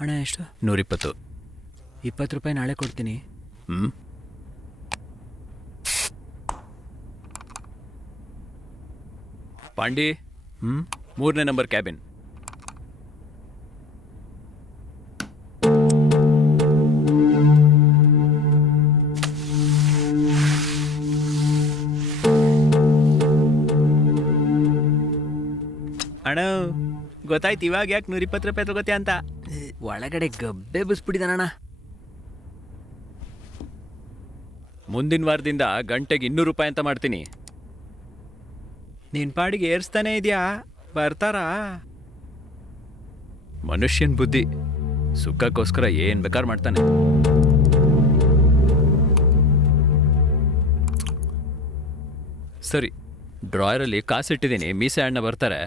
ಹಣ ಎಷ್ಟು? 120. 20 ರೂಪಾಯಿ ನಾಳೆ ಕೊಡ್ತೀನಿ. ಪಾಂಡಿ, 3ನೇ ನಂಬರ್ ಕ್ಯಾಬಿನ್. ಅಣ್ಣ ಗೊತ್ತಾಯ್ತು ಇವಾಗ ಯಾಕೆ 120 ರೂಪಾಯಿ ತಗೋತೀಯ ಅಂತ. ಒಳಗಡೆ ಗಬ್ಬೆ ಬಸ್ಬಿಟ್ಟಿದಾನಣ್ಣ. ಮುಂದಿನ ವಾರದಿಂದ ಗಂಟೆಗೆ 200 ರೂಪಾಯಿ ಅಂತ ಮಾಡ್ತೀನಿ. ನಿನ್ ಪಾಡಿಗೆ ಏರ್ಸ್ತಾನೆ ಇದೆಯಾ? ಬರ್ತಾರಾ? ಮನುಷ್ಯನ್ ಬುದ್ಧಿ ಸುಖಕ್ಕೋಸ್ಕರ ಏನ್ ಬೇಕಾರ್ ಮಾಡ್ತಾನೆ. ಸರಿ, ಡ್ರಾಯರಲ್ಲಿ ಕಾಸಿಟ್ಟಿದ್ದೀನಿ. ಮೀಸೆ ಅಣ್ಣ ಬರ್ತಾರೆ,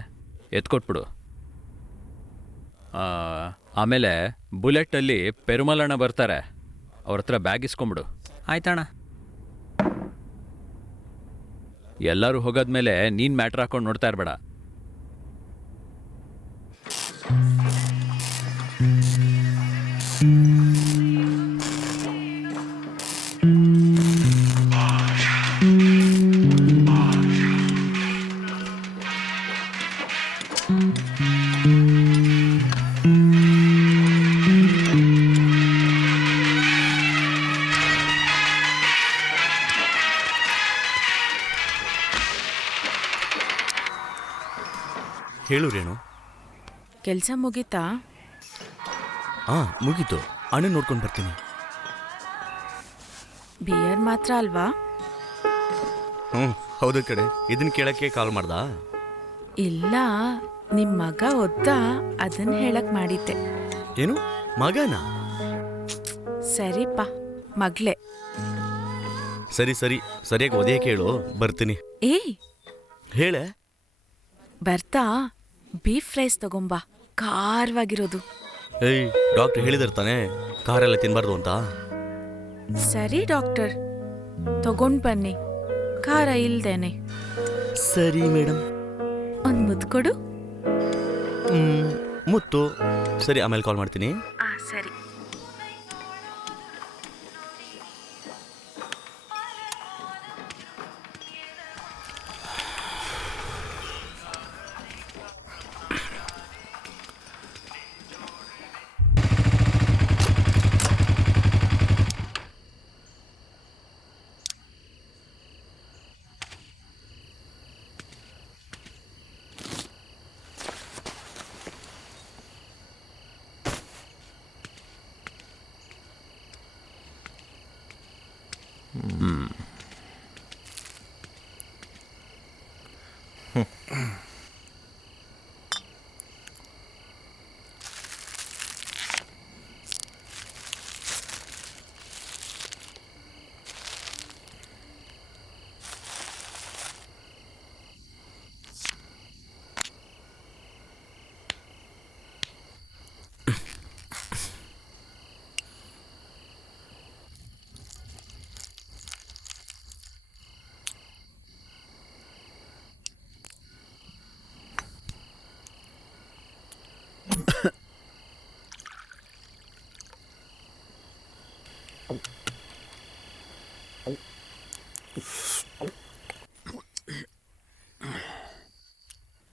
ಎತ್ಕೊಟ್ಬಿಡು. ಆಮೇಲೆ ಬುಲೆಟಲ್ಲಿ ಪೆರುಮಲ್ ಅಣ್ಣ ಬರ್ತಾರೆ, ಅವ್ರ ಹತ್ರ ಬ್ಯಾಗ್ ಇಸ್ಕೊಂಬಿಡು. ಆಯ್ತಣ್ಣ. ಎಲ್ಲರೂ ಹೋಗೋದ್ಮೇಲೆ ನೀನು ಮ್ಯಾಟ್ರ್ ಹಾಕೊಂಡು ನೋಡ್ತಾ ಇರಬೇಡ. ಹೇಳು ರೇಣು. ಕೆಲಸ ಮುಗೀತಾ? ಮುಗೀತು. ಅಣ್ಣ ನೋಡ್ಕೊಂಡು ಬರ್ತೀನಿ. ಬಿಯರ್ ಮಾತ್ರ ಅಲ್ವಾ? ಹೌದು ಕಡೆ. ಇದನ್ನ ಕೇಳಕ್ಕೆ ಕಾಲ್ ಮಾಡ್ದಾ? ಇಲ್ಲ, ನಿಮ್ಮ ಮಗ ಒದ್ದ, ಅದನ್ನ ಹೇಳಕ್ ಮಾಡಿದ್ದೆ. ಏನು ಮಗನಾ? ಸರಿಪ್ಪ, ಮಗ್ಲೆ. ಸರಿ ಸರಿ, ಸರಿಯಾಗಿ ಒದೆಯ ಕೇಳು, ಬರ್ತೀನಿ. ಏಯ್ ಹೇಳೆ. ಬರ್ತಾ ಬೀಫ್ ರೈಸ್ ತಗೊಂಬಾ, ಖಾರವಾಗಿರೋದು. ಏಯ್, ಡಾಕ್ಟರ್ ಹೇಳಿದಿರ್ತಾನೆ ಕಾರೆಲ್ಲ ತಿನ್ಬಾರ್ದು ಅಂತ. ಸರಿ ಡಾಕ್ಟರ್, ತಗೊಂಡ್ ಬನ್ನಿ, ಖಾರ ಇಲ್ದೇನೆ. ಸರಿ ಮೇಡಮ್. ಒಂದ್ ಮುದ್ದು ಕೊಡು. ಮುತ್ತು. ಸರಿ, ಆಮೇಲೆ ಕಾಲ್ ಮಾಡ್ತೀನಿ. ಸರಿ.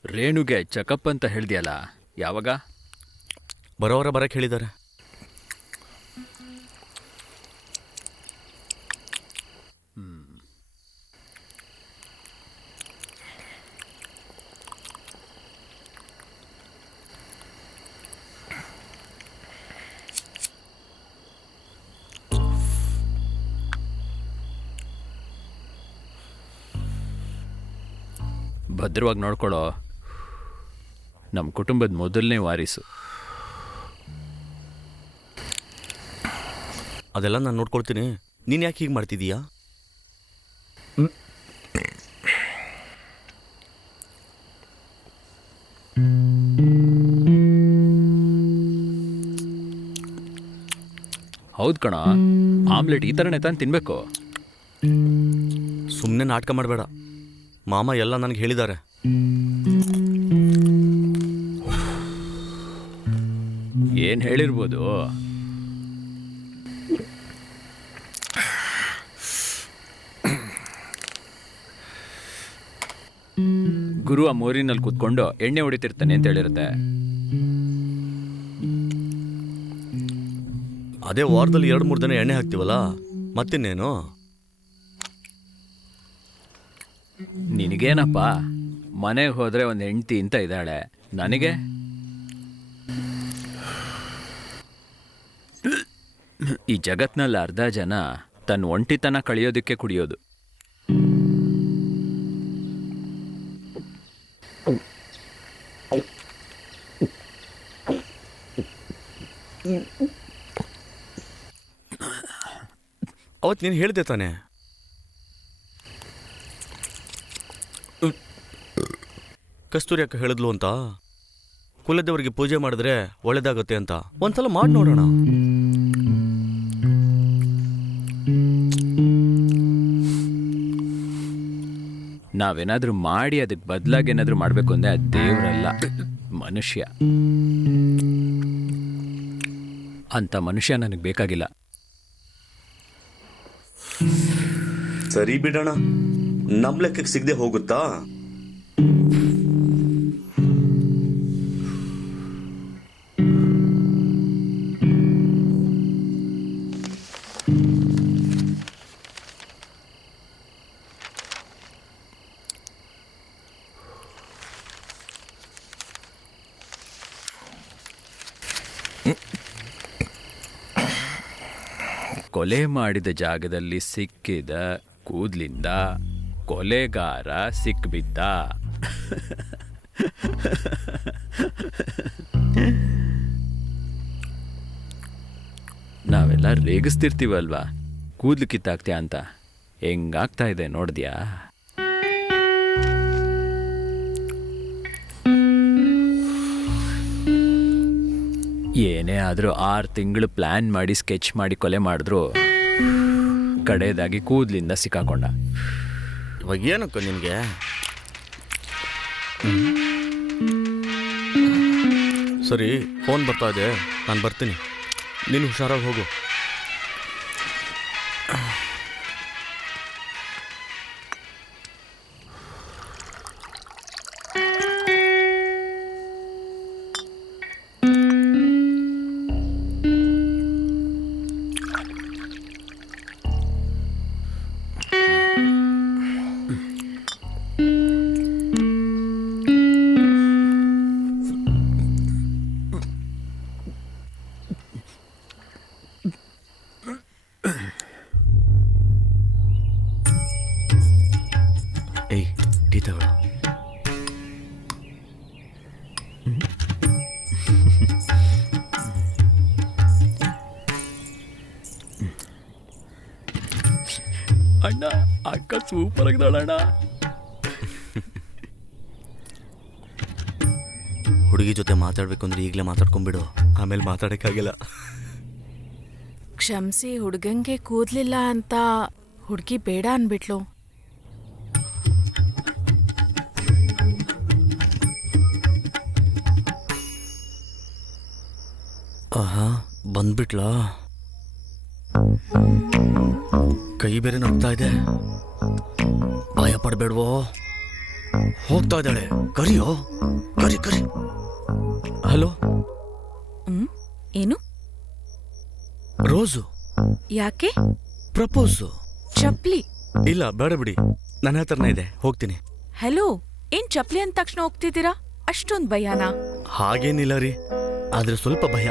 ರೇಣುಗೆ ಚೆಕಪ್ ಅಂತ ಹೇಳ್ದಿಯಲ್ಲ, ಯಾವಾಗ? ಬರೋವರ ಬರಕ್ಕೆ ಹೇಳಿದ್ದಾರೆ. ಭದ್ರವಾಗಿ ನೋಡ್ಕೊಳ್ಳೋ. ನಮ್ಮ ಕುಟುಂಬದ ಮೊದಲನೇ ವಾರಿಸು. ಅದೆಲ್ಲ ನಾನು ನೋಡ್ಕೊಳ್ತೀನಿ. ನೀನು ಯಾಕೆ ಹೀಗೆ ಮಾಡ್ತಿದ್ದೀಯಾ? ಹೌದು ಕಣ, ಆಮ್ಲೆಟ್ ಈ ಥರನೇ ತಾನು ತಿನ್ನಬೇಕು. ಸುಮ್ಮನೆ ನಾಟಕ ಮಾಡಬೇಡ. ಮಾಮ ಎಲ್ಲ ನನಗೆ ಹೇಳಿದ್ದಾರೆ. ಏನು ಹೇಳಿರ್ಬೋದು? ಗುರು ಆ ಮೋರಿನಲ್ಲಿ ಕೂತ್ಕೊಂಡು ಎಣ್ಣೆ ಹೊಡಿತಿರ್ತಾನೆ ಅಂತ ಹೇಳಿರುತ್ತೆ. ಅದೇ ವಾರದಲ್ಲಿ 2-3 ದಿನ ಎಣ್ಣೆ ಹಾಕ್ತೀವಲ್ಲ, ಮತ್ತಿನ್ನೇನು? ನಿನಗೇನಪ್ಪ, ಮನೆಗೆ ಹೋದ್ರೆ ಒಂದು ಹೆಂಡ್ತಿ ಅಂತ ಇದ್ದಾಳೆ. ನನಗೆ ಈ ಜಗತ್ನಲ್ಲಿ ಅರ್ಧ ಜನ ತನ್ನ ಒಂಟಿತನ ಕಳೆಯೋದಕ್ಕೆ ಕುಡಿಯೋದು. ಅವತ್ತು ನೀನು ಹೇಳ್ದೆ ತಾನೆ, ಕಸ್ತೂರಿ ಅಕ್ಕ ಹೇಳಿದ್ಲು ಅಂತ, ಕುಲದೇವರಿಗೆ ಪೂಜೆ ಮಾಡಿದ್ರೆ ಒಳ್ಳೇದಾಗುತ್ತೆ ಅಂತ. ಒಂದ್ಸಲ ಮಾಡಿ ನೋಡೋಣ. ನಾವೇನಾದ್ರೂ ಮಾಡಿ ಅದಕ್ಕೆ ಬದಲಾಗಿ ಏನಾದರೂ ಮಾಡಬೇಕು ಅಂದರೆ ಅದು ದೇವರಲ್ಲ, ಮನುಷ್ಯ. ಅಂಥ ಮನುಷ್ಯ ನನಗೆ ಬೇಕಾಗಿಲ್ಲ. ಸರಿ ಬಿಡೋಣ, ನಮ್ಮ ಲೆಕ್ಕಕ್ಕೆ ಸಿಗದೆ ಹೋಗುತ್ತಾ? ಕೊಲೆ ಮಾಡಿದ ಜಾಗದಲ್ಲಿ ಸಿಕ್ಕಿದ ಕೂದಲಿಂದ ಕೊಲೆಗಾರ ಸಿಕ್ಬಿದ್ದ. ನಾವೆಲ್ಲ ರೇಗಿಸ್ತಿರ್ತೀವಲ್ವಾ, ಕೂದಲು ಕಿತ್ತಾಕ್ತ್ಯಾ ಅಂತ. ಹೆಂಗಾಗ್ತಾ ಇದೆ ನೋಡಿದ್ಯಾ? ಏನೇ ಆದರೂ 6 ತಿಂಗಳು ಪ್ಲ್ಯಾನ್ ಮಾಡಿ ಸ್ಕೆಚ್ ಮಾಡಿ ಕೊಲೆ ಮಾಡಿದ್ರು ಕಡೆಯದಾಗಿ ಕೂದಲಿಂದ ಸಿಕ್ಕಾಕೊಂಡ. ಇವಾಗ ಏನಕ್ಕ ನಿನಗೆ? ಸರಿ, ಫೋನ್ ಬರ್ತಾ ಇದೆ, ನಾನು ಬರ್ತೀನಿ. ನೀನು ಹುಷಾರಾಗಿ ಹೋಗು. ಏಯ್, ಟೀ ತಗೊಳ್ಳು. ಅಣ್ಣ, ಅಕ್ಕ ಸೂಪರ್ ಆಗಿದ್ದಾಳಣ್ಣ. ಹುಡುಗಿ ಜೊತೆ ಮಾತಾಡ್ಬೇಕು ಅಂದ್ರೆ ಈಗಲೇ ಮಾತಾಡ್ಕೊಂಡ್ಬಿಡು, ಆಮೇಲೆ ಮಾತಾಡೋಕ್ಕಾಗಿಲ್ಲ. ಕ್ಷಮಿಸಿ, ಹುಡುಗಂಗೆ ಕೂದ್ಲಿಲ್ಲ ಅಂತ ಹುಡುಗಿ ಬೇಡ ಅನ್ಬಿಟ್ಲು. ಆಹಾ, ಬಂದ್ಬಿಟ್ಲಾ? ಕೈ ಬೇರೆ ನಗ್ತಾ ಇದೆ. ಭಯ ಪಡ್ಬೇಡ್ವೋ. ಹೋಗ್ತಾ ಇದ್ದಾಳೆ, ಕರಿಯೋ, ಕರಿ ಕರಿ. ಹಲೋ, ಏನು? ರೋಸು. ಯಾಕೆ? ಪ್ರಪೋಸು. ಚಪ್ಲಿ? ಇಲ್ಲ, ಬೇಡ ಬಿಡಿ, ನನ್ನ ಹತ್ರನೇ ಇದೆ, ಹೋಗ್ತೀನಿ. ಹಲೋ, ಏನ್ ಚಪ್ಲಿ ಅಂದ ತಕ್ಷಣ ಹೋಗ್ತಿದ್ದೀರಾ? ಅಷ್ಟೊಂದು ಭಯನಾ? ಹಾಗೇನಿಲ್ಲ ರೀ, ಆದ್ರೆ ಸ್ವಲ್ಪ ಭಯ.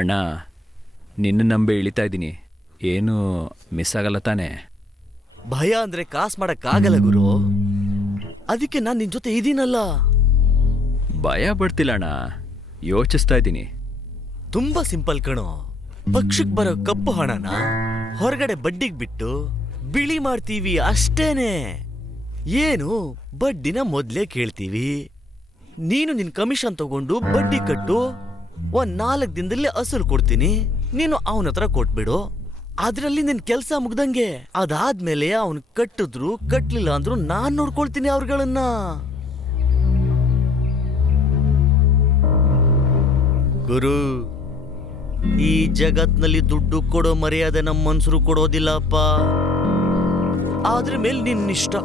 ಅಣ್ಣ, ನಿನ್ನ ನಂಬಿ ಇಳಿತಾ ಇದ್ದೀನಿ, ಏನು ಮಿಸ್ ಆಗಲ್ಲ ತಾನೆ? ಭಯ ಅಂದ್ರೆ ಕಾಸು ಮಾಡಕ್ಕಾಗಲ್ಲ ಗುರು, ಅದಕ್ಕೆ ನಾನು ನಿನ್ ಜೊತೆ ಇದೀನಲ್ಲ. ಭಯ ಪಡ್ತಿಲ್ಲ ಅಣ್ಣ, ಯೋಚಿಸ್ತಾ ಇದ್ದೀನಿ. ತುಂಬಾ ಸಿಂಪಲ್ ಕಣೋ. ಪಕ್ಷಕ್ ಬರೋ ಕಪ್ಪು ಹಣನ ಹೊರಗಡೆ ಬಡ್ಡಿಗೆ ಬಿಟ್ಟು ಬಿಳಿ ಮಾಡ್ತೀವಿ ಅಷ್ಟೇನೆ. ಏನು, ಬಡ್ಡಿನ ಮೊದ್ಲೇ ಕೇಳ್ತೀವಿ. ನೀನು ನಿನ್ ಕಮಿಷನ್ ತಗೊಂಡು ಬಡ್ಡಿ ಕಟ್ಟು, 1-4 ದಿನದಲ್ಲಿ ಅಸಲು ಕೊಡ್ತೀನಿ, ನೀನು ಅವನ ಹತ್ರ ಕೊಟ್ಬಿಡು. ಅದ್ರಲ್ಲಿ ನಿನ್ ಕೆಲ್ಸ ಮುಗ್ದಂಗೆ. ಅದಾದ್ಮೇಲೆ ಅವನ್ ಕಟ್ಟಿದ್ರು ಕಟ್ಲಿಲ್ಲ ಅಂದ್ರು ನಾನ್ ನೋಡ್ಕೊಳ್ತೀನಿ ಅವ್ರಗಳನ್ನ. ಗುರು, ಈ ಜಗತ್ನಲ್ಲಿ ದುಡ್ಡು ಕೊಡೋ ಮರ್ಯಾದೆ ನಮ್ಮ ಮನ್ಸರು ಕೊಡೋದಿಲ್ಲಪ್ಪ. ಆದ್ರ ಮೇಲೆ ನಿನ್ನಿಷ್ಟ.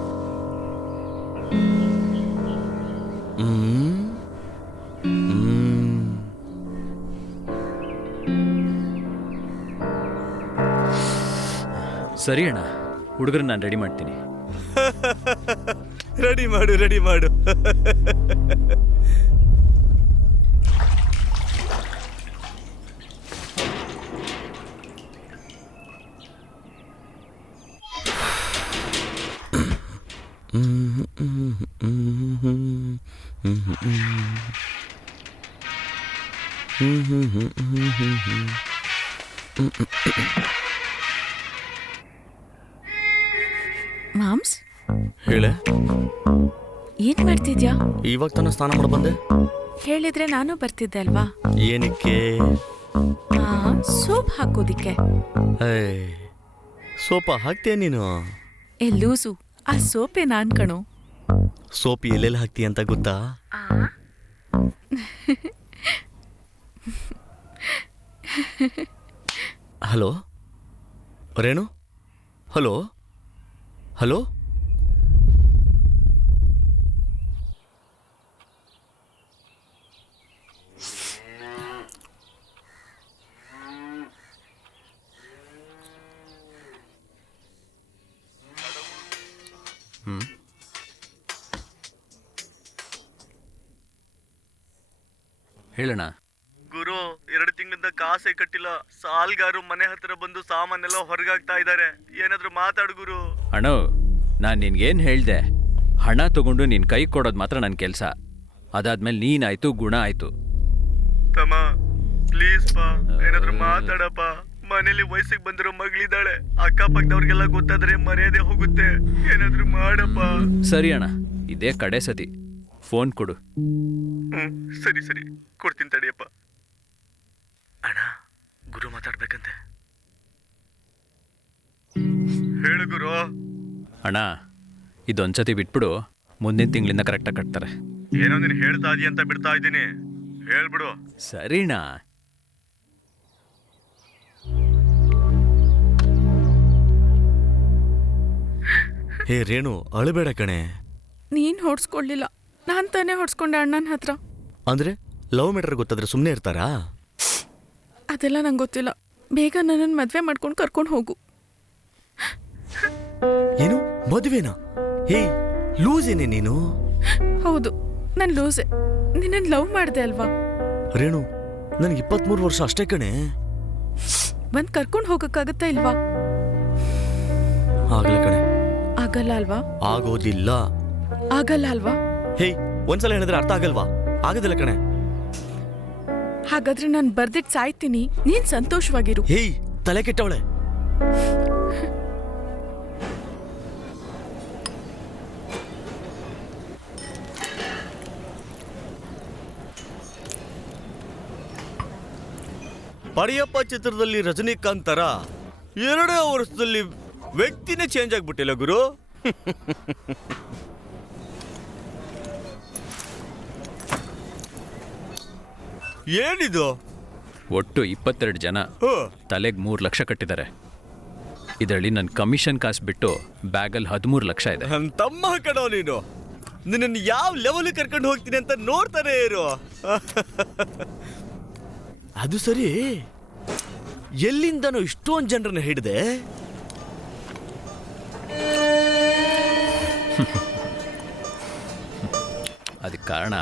ಸರಿ ಅಣ್ಣ, ಹುಡುಗರನ್ನ ನಾನು ರೆಡಿ ಮಾಡ್ತೀನಿ. ರೆಡಿ ಮಾಡು, ರೆಡಿ ಮಾಡು. ಮಾಮ್ಸ್, ಹೇಳೆ. ಏನ್ ಮಾಡ್ತಿದ್ಯಾ? ಇವಾಗ ತಾನ ಸ್ನಾನ ಮಾಡಿ ಬಂದೆ. ಹೇಳಿದ್ರೆ ನಾನು ಬರ್ತಿದ್ದೆ ಅಲ್ವಾ? ಏನಕ್ಕೆ? ಸೋಪ್ ಹಾಕೋದಿಕ್ಕೆ. ಸೋಪ ಹಾಕ್ತೀಯ ನೀನು? ಏ ಲೂಸು, ಆ ಸೋಪೆ ನಾನ್ ಕಣೋ. ಸೋಪ್ ಎಲ್ಲೆಲ್ಲಿ ಹಾಕ್ತೀಯ ಅಂತ ಗೊತ್ತಾ? ಹಲೋ ರೇಣು, ಹಲೋ ಹಲೋ. ಹೇಳೋಣ. ಗುರು, 2 ತಿಂಗಳಿಂದ ಕಾಸೇ ಕಟ್ಟಿಲ್ಲ. ಸಾಲ್ಗಾರು ಮನೆ ಹತ್ರ ಬಂದು ಸಾಮಾನೆಲ್ಲ ಹೊರಗಾಗ್ತಾ ಇದ್ದಾರೆ. ಏನಾದ್ರೂ ಮಾತಾಡು ಗುರು. ಅಣ್ಣ, ನಾನು ನಿನ್ಗೇನು ಹೇಳ್ದೆ? ಹಣ ತಗೊಂಡು ನಿನ್ ಕೈ ಕೊಡೋದು ಮಾತ್ರ ನನ್ನ ಕೆಲಸ. ಅದಾದ್ಮೇಲೆ ನೀನಾಯ್ತು, ಗುಣ ಆಯ್ತು. ತಮ್ಮ ಪ್ಲೀಸ್ ಪಾ, ಏನಾದ್ರೂ ಮಾತಾಡಪ್ಪ. ಮನೇಲಿ ವಯಸ್ಸಿಗೆ ಬಂದಿರೋ ಮಗಳಿದ್ದಾಳೆ. ಅಕ್ಕಪಕ್ಕದವ್ರಿಗೆಲ್ಲ ಗೊತ್ತಾದ್ರೆ ಮರ್ಯಾದೆ ಹೋಗುತ್ತೆ. ಏನಾದ್ರೂ ಮಾಡಪ್ಪ. ಸರಿ ಅಣ್ಣ, ಇದೇ ಕಡೆ ಸತಿ. ಫೋನ್ ಕೊಡು. ಸರಿ ಸರಿ, ಕೊಡ್ತೀನಿ ತಡಿಯಪ್ಪ. ಅಣ್ಣ, ಗುರು ಮಾತಾಡ್ಬೇಕಂತೆ. ಹೇಳು ಗುರು. ಅಣ್ಣ, ಇದೊಂದ್ಸತಿ ಬಿಟ್ಬಿಡು, ಮುಂದಿನ ತಿಂಗಳಿಂದ ಕರೆಕ್ಟಾಗಿ ಕಟ್ತಾರೆ. ಏನೋ ನೀನು ಹೇಳ್ತಾ ಇದೀಯ ಅಂತ ಬಿಡ್ತಾ ಇದ್ದೀನಿ. ಹೇಳ್ಬಿಡು. ಸರಿನಾ? ಹೇ ರೇಣು, ಅಳಬೇಡ ಕಣೆ. ನೀನ್ ಹೊಡ್ಸ್ಕೊಳ್ಲಿಲ್ಲ, ನಾನ್ ತಾನೇ ಹೊಡ್ಸ್ಕೊಂಡೆ ಅಣ್ಣನ ಹತ್ರ. ಅಂದ್ರೆ ಲವ್ ಮ್ಯಾಟರ್ ಗೊತ್ತಾದ್ರೆ ಸುಮ್ಮನೆ ಇರ್ತಾರಾ? ಅದೆಲ್ಲ ನಂಗೆ ಗೊತ್ತಿಲ್ಲ. ಬೇಗ ನನ್ನನ್ನು ಮದ್ವೆ ಮಾಡ್ಕೊಂಡು ಕರ್ಕೊಂಡು ಹೋಗು. ಏನು ಮದುವೆನಾ? ಹೇ ಲೂಸ್ ಏನೇ ನೀನು? ಹೌದು, ನಾನು ಲೂಸೆ. ನಿನ್ನನ್ನು ಲವ್ ಮಾಡಿದೆ ಅಲ್ವಾ? ರೇಣು, ನನಗೆ 23 ವರ್ಷ ಅಷ್ಟೇ ಕಣೆ. ಬಂದ್ ಕರ್ಕೊಂಡು ಹೋಗಕ್ಕಾಗತ್ತಾ ಇಲ್ವಾ? ಆಗಲ್ಲ ಕಣೆ. ಆಗಲ್ಲ ಅಲ್ವಾ? ಆಗೋದಿಲ್ಲ. ಆಗಲ್ಲ ಅಲ್ವಾ? ಹೇ, ಒಂದ್ಸಲ ಹೇಳಿದ್ರೆ ಅರ್ಥ ಆಗಲ್ವಾ? ಆಗೋದಿಲ್ಲ ಕಣೆ. ಹಾಗಾದ್ರೆ ನಾನು ಬರ್ದಿಟ್ಟು ಸಾಯ್ತೀನಿ, ನೀನ್ ಸಂತೋಷವಾಗಿರು. ಹೇ, ತಲೆ ಕೆಟ್ಟವಳೆ. ಪಡಿಯಪ್ಪ ಚಿತ್ರದಲ್ಲಿ ರಜನಿಕಾಂತ್ ತರ 2 ವರ್ಷದಲ್ಲಿ ವ್ಯಕ್ತಿನೇ ಚೇಂಜ್ ಆಗ್ಬಿಟ್ಟಿಲ್ಲ ಗುರು. ಏನಿದು? ಒಟ್ಟು 22 ಜನ ತಲೆಗೆ 3 ಲಕ್ಷ ಕಟ್ಟಿದ್ದಾರೆ. ಇದರಲ್ಲಿ ನನ್ನ ಕಮಿಷನ್ ಕಾಸು ಬಿಟ್ಟು ಬ್ಯಾಗಲ್ಲಿ 13 ಲಕ್ಷ ಇದೆ. ನನ್ನ ತಮ್ಮ ಕಣೋ ನೀನು. ನಿನ್ನನ್ನು ಯಾವ ಲೆವೆಲ್ ಕರ್ಕೊಂಡು ಹೋಗ್ತೀನಿ ಅಂತ ನೋಡ್ತಾನೆ ಇರು. ಅದು ಸರಿ, ಎಲ್ಲಿಂದನೋ ಇಷ್ಟೊಂದು ಜನರನ್ನ ಹಿಡಿದೆ? ಅದಕ್ಕೆ ಕಾರಣ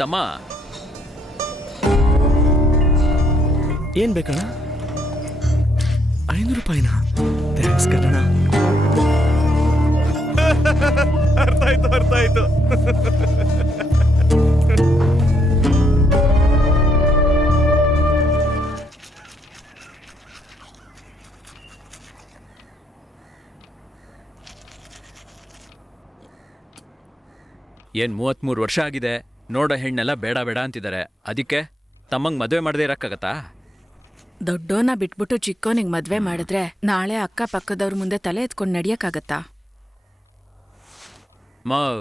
ತಮ್ಮ. ಏನ್ ಬೇಕಣ್ಣ? 500 ರೂಪಾಯಿನಾ? ಥ್ಯಾಂಕ್ಸ್ ಕಣ. ಅರ್ಥ ಆಯ್ತು, ಅರ್ಥ ಆಯ್ತು. ಏನು 33 ವರ್ಷ ಆಗಿದೆ, ನೋಡೋ ಹೆಣ್ಣೆಲ್ಲ ಬೇಡ ಬೇಡ ಅಂತಿದ್ದಾರೆ. ಅದಕ್ಕೆ ತಮ್ಮಂಗೆ ಮದುವೆ ಮಾಡದೇ ಇರೋಕ್ಕಾಗತ್ತಾ? ದೊಡ್ಡೋನ ಬಿಟ್ಬಿಟ್ಟು ಚಿಕ್ಕೋನಿಗೆ ಮದ್ವೆ ಮಾಡಿದ್ರೆ ನಾಳೆ ಅಕ್ಕಪಕ್ಕದವ್ರ ಮುಂದೆ ತಲೆ ಎತ್ಕೊಂಡು ನಡಿಯಕ್ಕಾಗತ್ತಾ? ಮಾವ್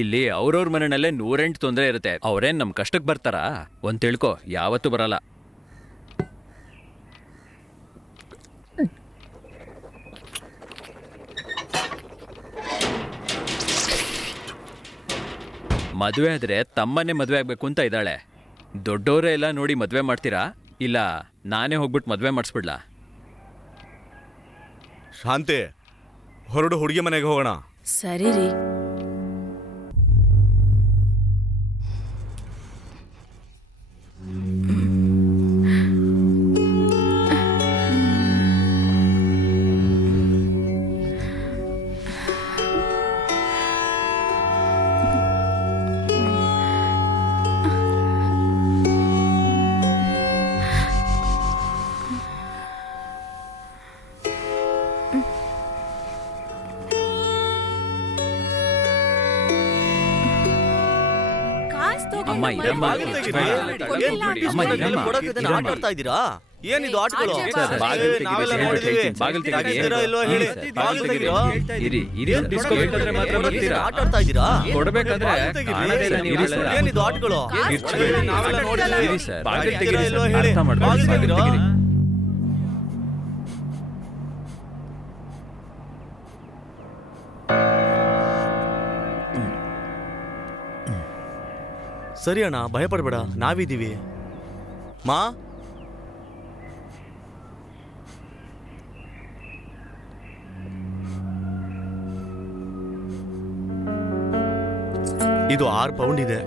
ಇಲ್ಲಿ ಅವ್ರವ್ರ ಮನೆಯಲ್ಲೇ 108 ತೊಂದರೆ ಇರುತ್ತೆ. ಅವ್ರೇನ್ ನಮ್ ಕಷ್ಟಕ್ಕೆ ಬರ್ತಾರಾ? ಒಂದ್ ತಿಳ್ಕೊ, ಯಾವತ್ತೂ ಬರಲ್ಲ. ಮದುವೆ ಆದ್ರೆ ತಮ್ಮನ್ನೇ ಮದುವೆ ಆಗ್ಬೇಕು ಅಂತ ಇದ್ದಾಳೆ. ದೊಡ್ಡವರೇ ಎಲ್ಲ ನೋಡಿ ಮದುವೆ ಮಾಡ್ತೀರಾ, ಇಲ್ಲ ನಾನೇ ಹೋಗ್ಬಿಟ್ಟು ಮದುವೆ ಮಾಡಿಸ್ಬಿಡ್ಲಾ? ಶಾಂತಿ, ಹೊರಡು, ಹುಡುಗಿ ಮನೆಗೆ ಹೋಗೋಣ. ಸರಿ ರೀ. ಅಮ್ಮ ಇರಮ್ಮ, ಅಮ್ಮ ಇರಮ್ಮ, ಆಟ ಆಡ್ತಾ ಇದ್ದೀರಾ? ಏನಿದು ಆಟಗಳು? ಬಾಗಿಲು ತೆಗೀರಿ, ನಾವೆಲ್ಲ ಹೇಳ್ಬಿಟ್ಟು ನೋಡಿದೀವಿ. ಹೇಳ್ತೀನಿ. ಬಾಗಿಲು ತೆಗೀರಿ. ತೆಗೀತೀರಾ ಇಲ್ವೋ ಹೇಳಿ. ಬಾಗಿಲು ತೆಗೀರಾ? ಇರಿ ಇರಿ, ಡಿಸ್ಕೋ ಬೇಕಾದ್ರೆ ಮಾತ್ರ ಬರ್ತೀರಾ? ಆಟ ಆಡ್ತಾ ಇದ್ದೀರಾ? ಕೊಡ್ಬೇಕಾದ್ರೆ ಕಾಣದೇ ಇಲ್ಲ ನೀವು. ಇರಿ ಸರ್. ಏನಿದು ಆಟಗಳು? ನಾವೆಲ್ಲ ನೋಡಿದೀವಿ. ಇರಿ ಸರ್, ಬಾಗಿಲು ತೆಗೀರಿ ತೆಗೀತೀರಾ ಸರ್, ಇಲ್ವೋ ಹೇಳಿ. ಅರ್ಥ ಮಾಡ್ಕೊಳ್ಳಿ, ಬಾಗಿಲು ಬಾಗಿಲು ತೆಗೀರಾ? ತೆಗೀರಿ. ಸರಿ ಅಣ್ಣ, ಭಯಪಡಬೇಡ, ನಾವಿದ್ದೀವಿ. ಮಾ, ಇದು 6 ಪೌಂಡ್ ಇದೆ.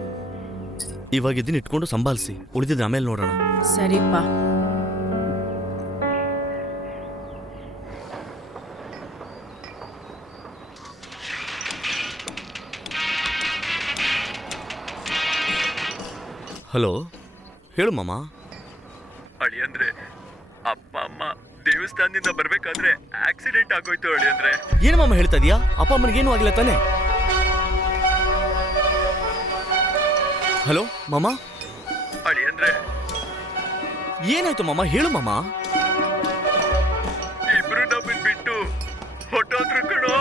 ಇವಾಗ ಇದನ್ನ ಇಟ್ಕೊಂಡು ಸಂಭಾಲಿಸಿ, ಉಳಿದಿದ್ದು ಆಮೇಲೆ ನೋಡೋಣ. ಸರಿಪ್ಪ. ಹಲೋ, ಹೇಳು ಮಾಮ. ಅಳಿಯಂದ್ರೆ ಅಪ್ಪ ಅಮ್ಮ ದೇವಸ್ಥಾನದಿಂದ ಬರ್ಬೇಕಾದ್ರೆ ಆಕ್ಸಿಡೆಂಟ್ ಆಗೋಯ್ತು ಅಳಿಯಂದ್ರೆ. ಏನು ಮಾಮ ಹೇಳ್ತಾ ಇದೀಯಾ? ಅಪ್ಪ ಅಮ್ಮನಿಗೇನು ಆಗಿಲ್ಲ ತಾನೆ? ಹಲೋ ಮಾಮ, ಅಳಿಯಂದ್ರೆ ಏನಾಯ್ತು ಮಾಮ? ಹೇಳು ಮಾಮ. ಇಬ್ರು ನಮ್ಮನ್ ಬಿಟ್ಟು ಹೊಟ್ಟೋದ್ರು ಕಣೋ.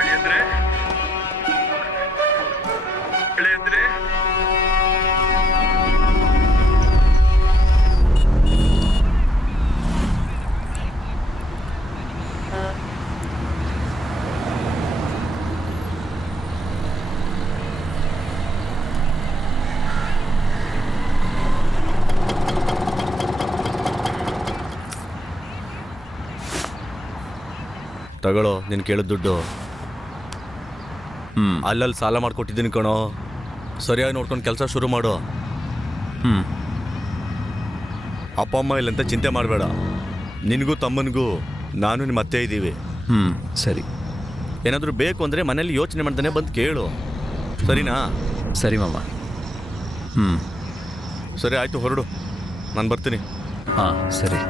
ಅಳಿಯಂದ್ರೆ ಅಳಿಯಂದ್ರೆ ತಗೊಳ್ಳೋ, ನೀನು ಕೇಳಿದ ದುಡ್ಡು. ಅಲ್ಲಲ್ಲಿ ಸಾಲ ಮಾಡ್ಕೊಟ್ಟಿದ್ದೀನಿ ಕಣೋ. ಸರಿಯಾಗಿ ನೋಡ್ಕೊಂಡು ಕೆಲಸ ಶುರು ಮಾಡು. ಅಪ್ಪ ಅಮ್ಮ ಇಲ್ಲಂತ ಚಿಂತೆ ಮಾಡಬೇಡ. ನಿನಗೂ ತಮ್ಮನಿಗೂ ನಾನು ನಿಮ್ಮ ಅತ್ತೆ ಇದ್ದೀವಿ. ಸರಿ. ಏನಾದರೂ ಬೇಕು ಅಂದರೆ ಮನೇಲಿ ಯೋಚನೆ ಮಾಡ್ತಾನೆ ಬಂದು ಕೇಳು, ಸರಿನಾ? ಸರಿ ಮಾಮ. ಸರಿ ಆಯಿತು, ಹೊರಡು, ನಾನು ಬರ್ತೀನಿ. ಹಾಂ ಸರಿ.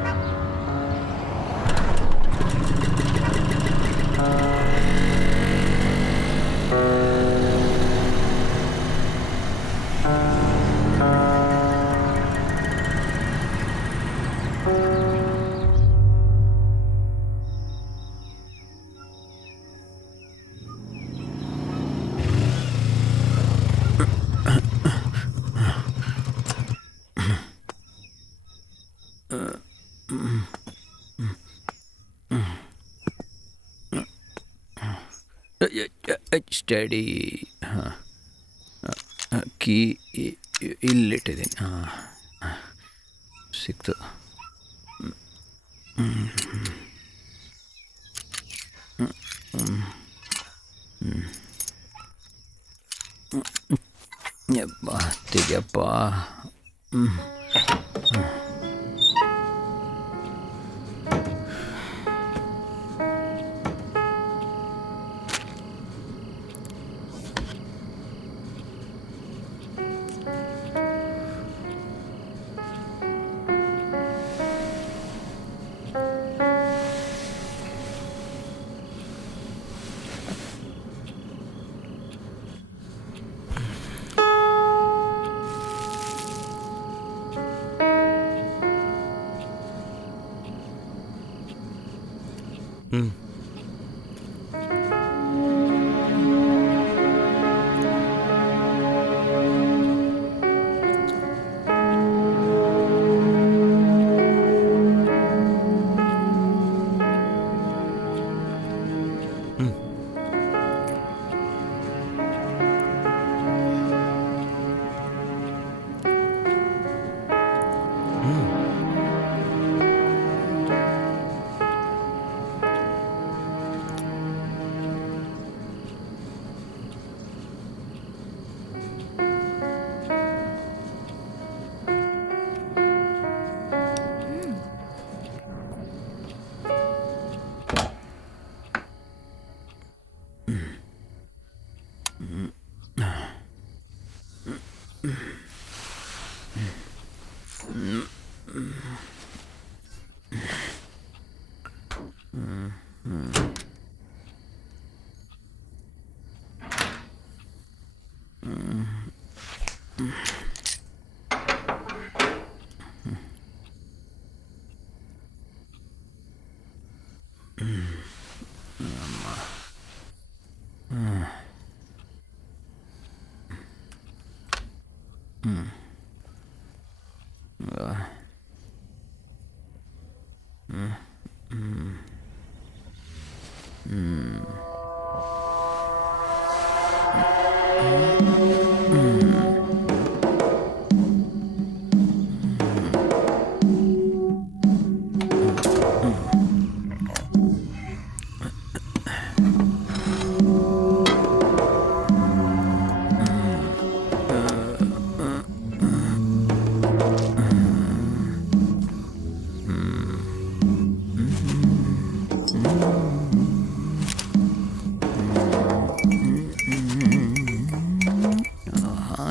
ಸ್ಟಡಿ. ಹಾಂ, ಕೀ ಇಲ್ಲಿಟ್ಟಿದ್ದೀನಿ. ಹಾಂ, ಸಿಕ್ತು. ಯಪ್ಪ ತೆಗೆಯಪ್ಪ.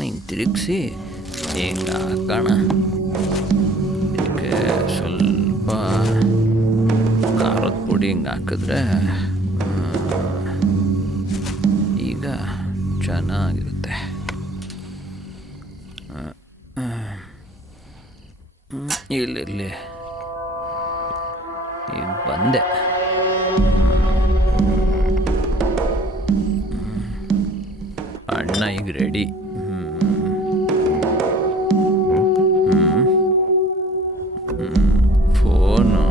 ಹಿಂಗೆ ತಿರುಗಿಸಿ ಹಿಂಗೆ ಹಾಕೋಣ. ಇದಕ್ಕೆ ಸ್ವಲ್ಪ ಖಾರದ ಪುಡಿ ಹಿಂಗೆ ಹಾಕಿದ್ರೆ ಈಗ ಚೆನ್ನಾಗಿರುತ್ತೆ. ಇಲ್ಲಿರಲಿ, ಈಗ ಬಂದೆ. ಅಣ್ಣ ಈಗ ರೆಡಿ. ಫೋನು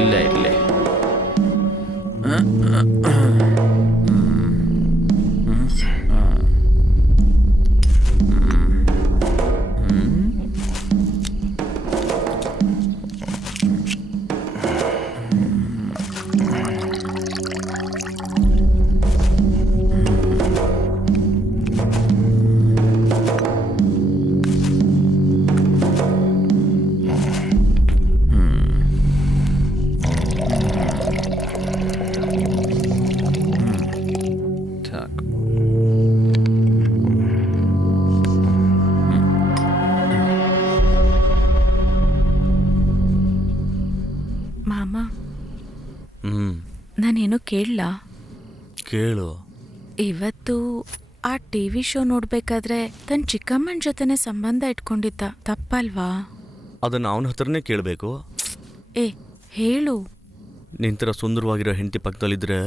ಇಲ್ಲೇ ಇಲ್ಲೇ. ಸಾಕು. ಮಾಮ, ಹ್ಮ್, ನಾನೇನೋ ಕೇಳಲ್ಲ. ಕೇಳು. ಇವತ್ತು ಆ ಟಿವಿ ಶೋ ನೋಡ್ಬೇಕಾದ್ರೆ ತನ್ನ ಚಿಕ್ಕಮ್ಮನ ಜೊತೆನೆ ಸಂಬಂಧ ಇಟ್ಕೊಂಡಿದ್ದ, ತಪ್ಪಲ್ವಾ? ಅದನ್ನ ಅವನ ಹತ್ರನೇ ಕೇಳಬೇಕು. ಏ ಹೇಳು. ನಿಂತರ ಸುಂದರವಾಗಿರೋ ಹೆಂಡತಿ ಪಕ್ಕದಲ್ಲಿದ್ರೆ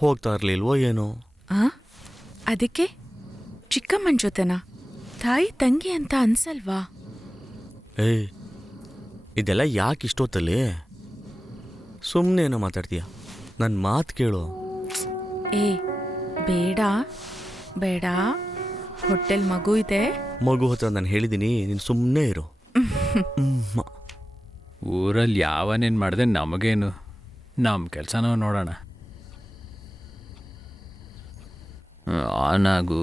ಹೋಗ್ತಾ ಇರ್ಲಿಲ್ವೋ ಏನೋ? ಆ ಅದಕ್ಕೆ ಚಿಕ್ಕಮ್ಮನ ಜೊತೆನಾ? ತಾಯಿ ತಂಗಿ ಅಂತ ಅನ್ಸಲ್ವಾ? ಏಯ್, ಇದೆಲ್ಲ ಯಾಕೆ ಇಷ್ಟೊತ್ತಲ್ಲಿ? ಸುಮ್ಮನೆ ಏನೋ ಮಾತಾಡ್ತೀಯ? ನನ್ನ ಮಾತು ಕೇಳು. ಏ ಬೇಡ ಬೇಡ, ಹೊಟ್ಟೆಲ್ ಮಗು ಇದೆ. ಮಗು ಹತ್ರ ನಾನು ಹೇಳಿದ್ದೀನಿ, ನೀನು ಸುಮ್ಮನೆ ಇರು. ಊರಲ್ಲಿ ಯಾವನೇನು ಮಾಡಿದೆ ನಮಗೇನು, ನಮ್ಮ ಕೆಲಸ ನಾವು ನೋಡೋಣ. ಆನಾಗು.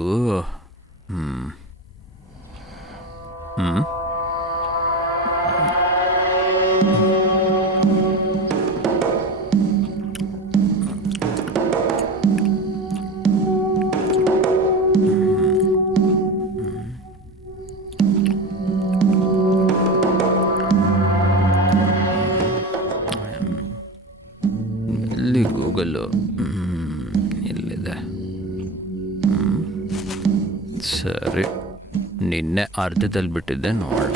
ಎಲ್ಲಿ ಗೂಗಲ್ಲು? ಎಲ್ಲಿದೆ? ಸರಿ, ನಿನ್ನೆ ಅರ್ಧದಲ್ಲಿ ಬಿಟ್ಟಿದ್ದೆ, ನೋಡೋಣ.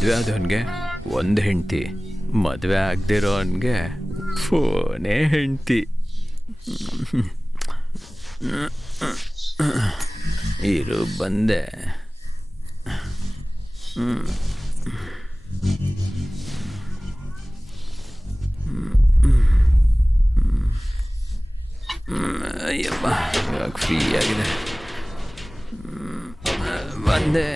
ಮದುವೆ ಆದವನಿಗೆ ಒಂದು ಹೆಂಡ್ತಿ, ಮದುವೆ ಆಗದಿರೋನ್ಗೆ ಫೋನೇ ಹೆಂಡ್ತಿ. ಇರು ಬಂದೆ. ಅಯ್ಯಪ್ಪ, ಇವಾಗ ಫ್ರೀ ಆಗಿದೆ. ಬಂದೆ.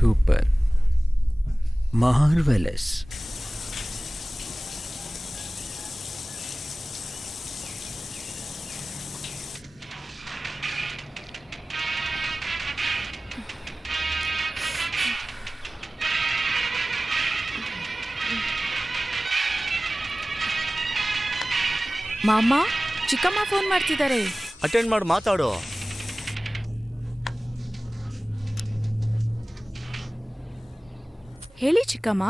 Super, marvellous. ಮಾಮ, ಚಿಕ್ಕಮ್ಮ ಫೋನ್ ಮಾಡ್ತಿದ್ದಾರೆ. ಅಟೆಂಡ್ ಮಾಡಿ ಮಾತಾಡು. ಹೇಳಿ ಚಿಕ್ಕಮ್ಮ.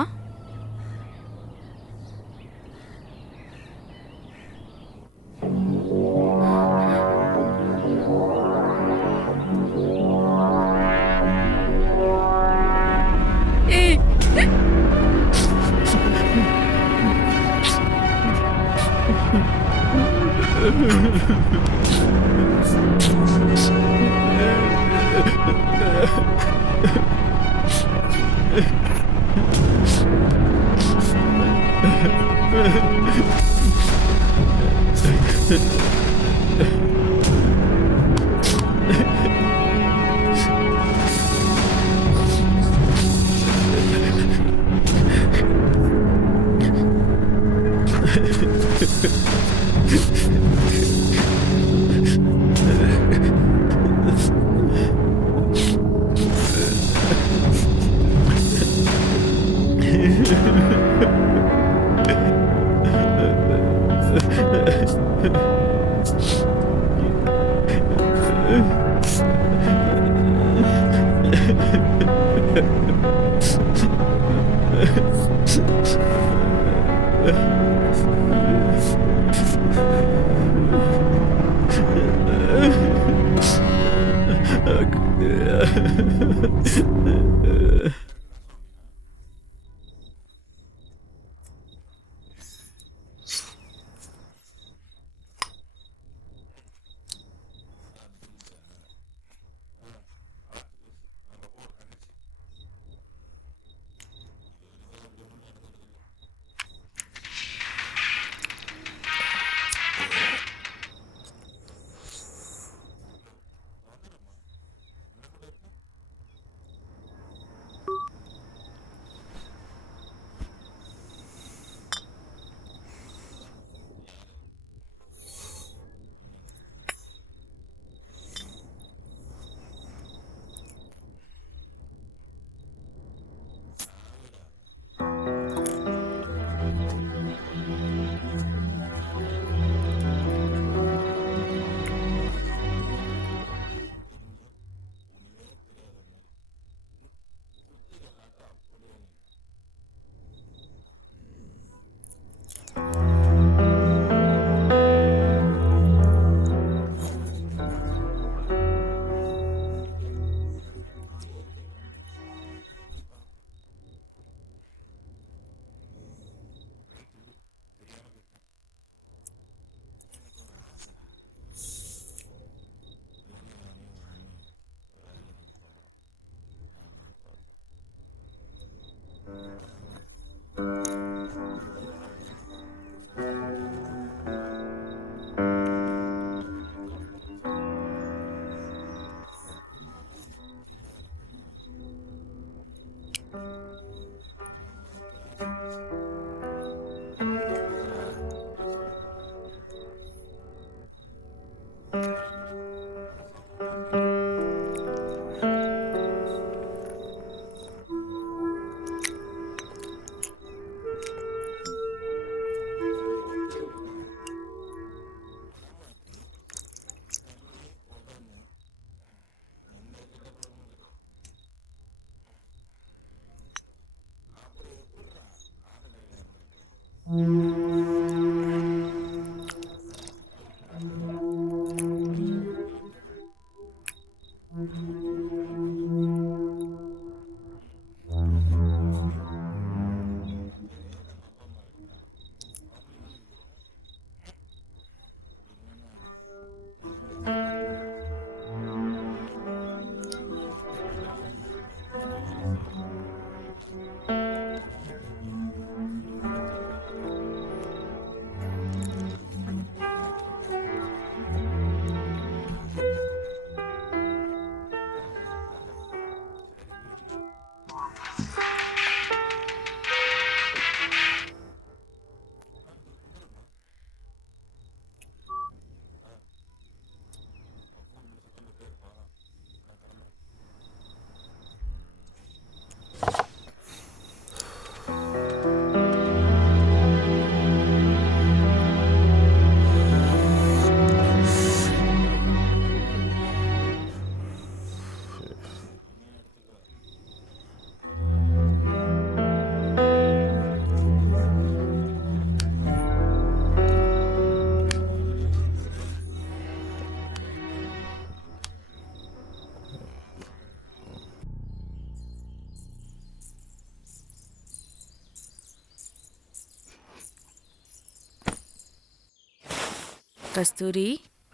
ಕಸ್ತೂರಿ,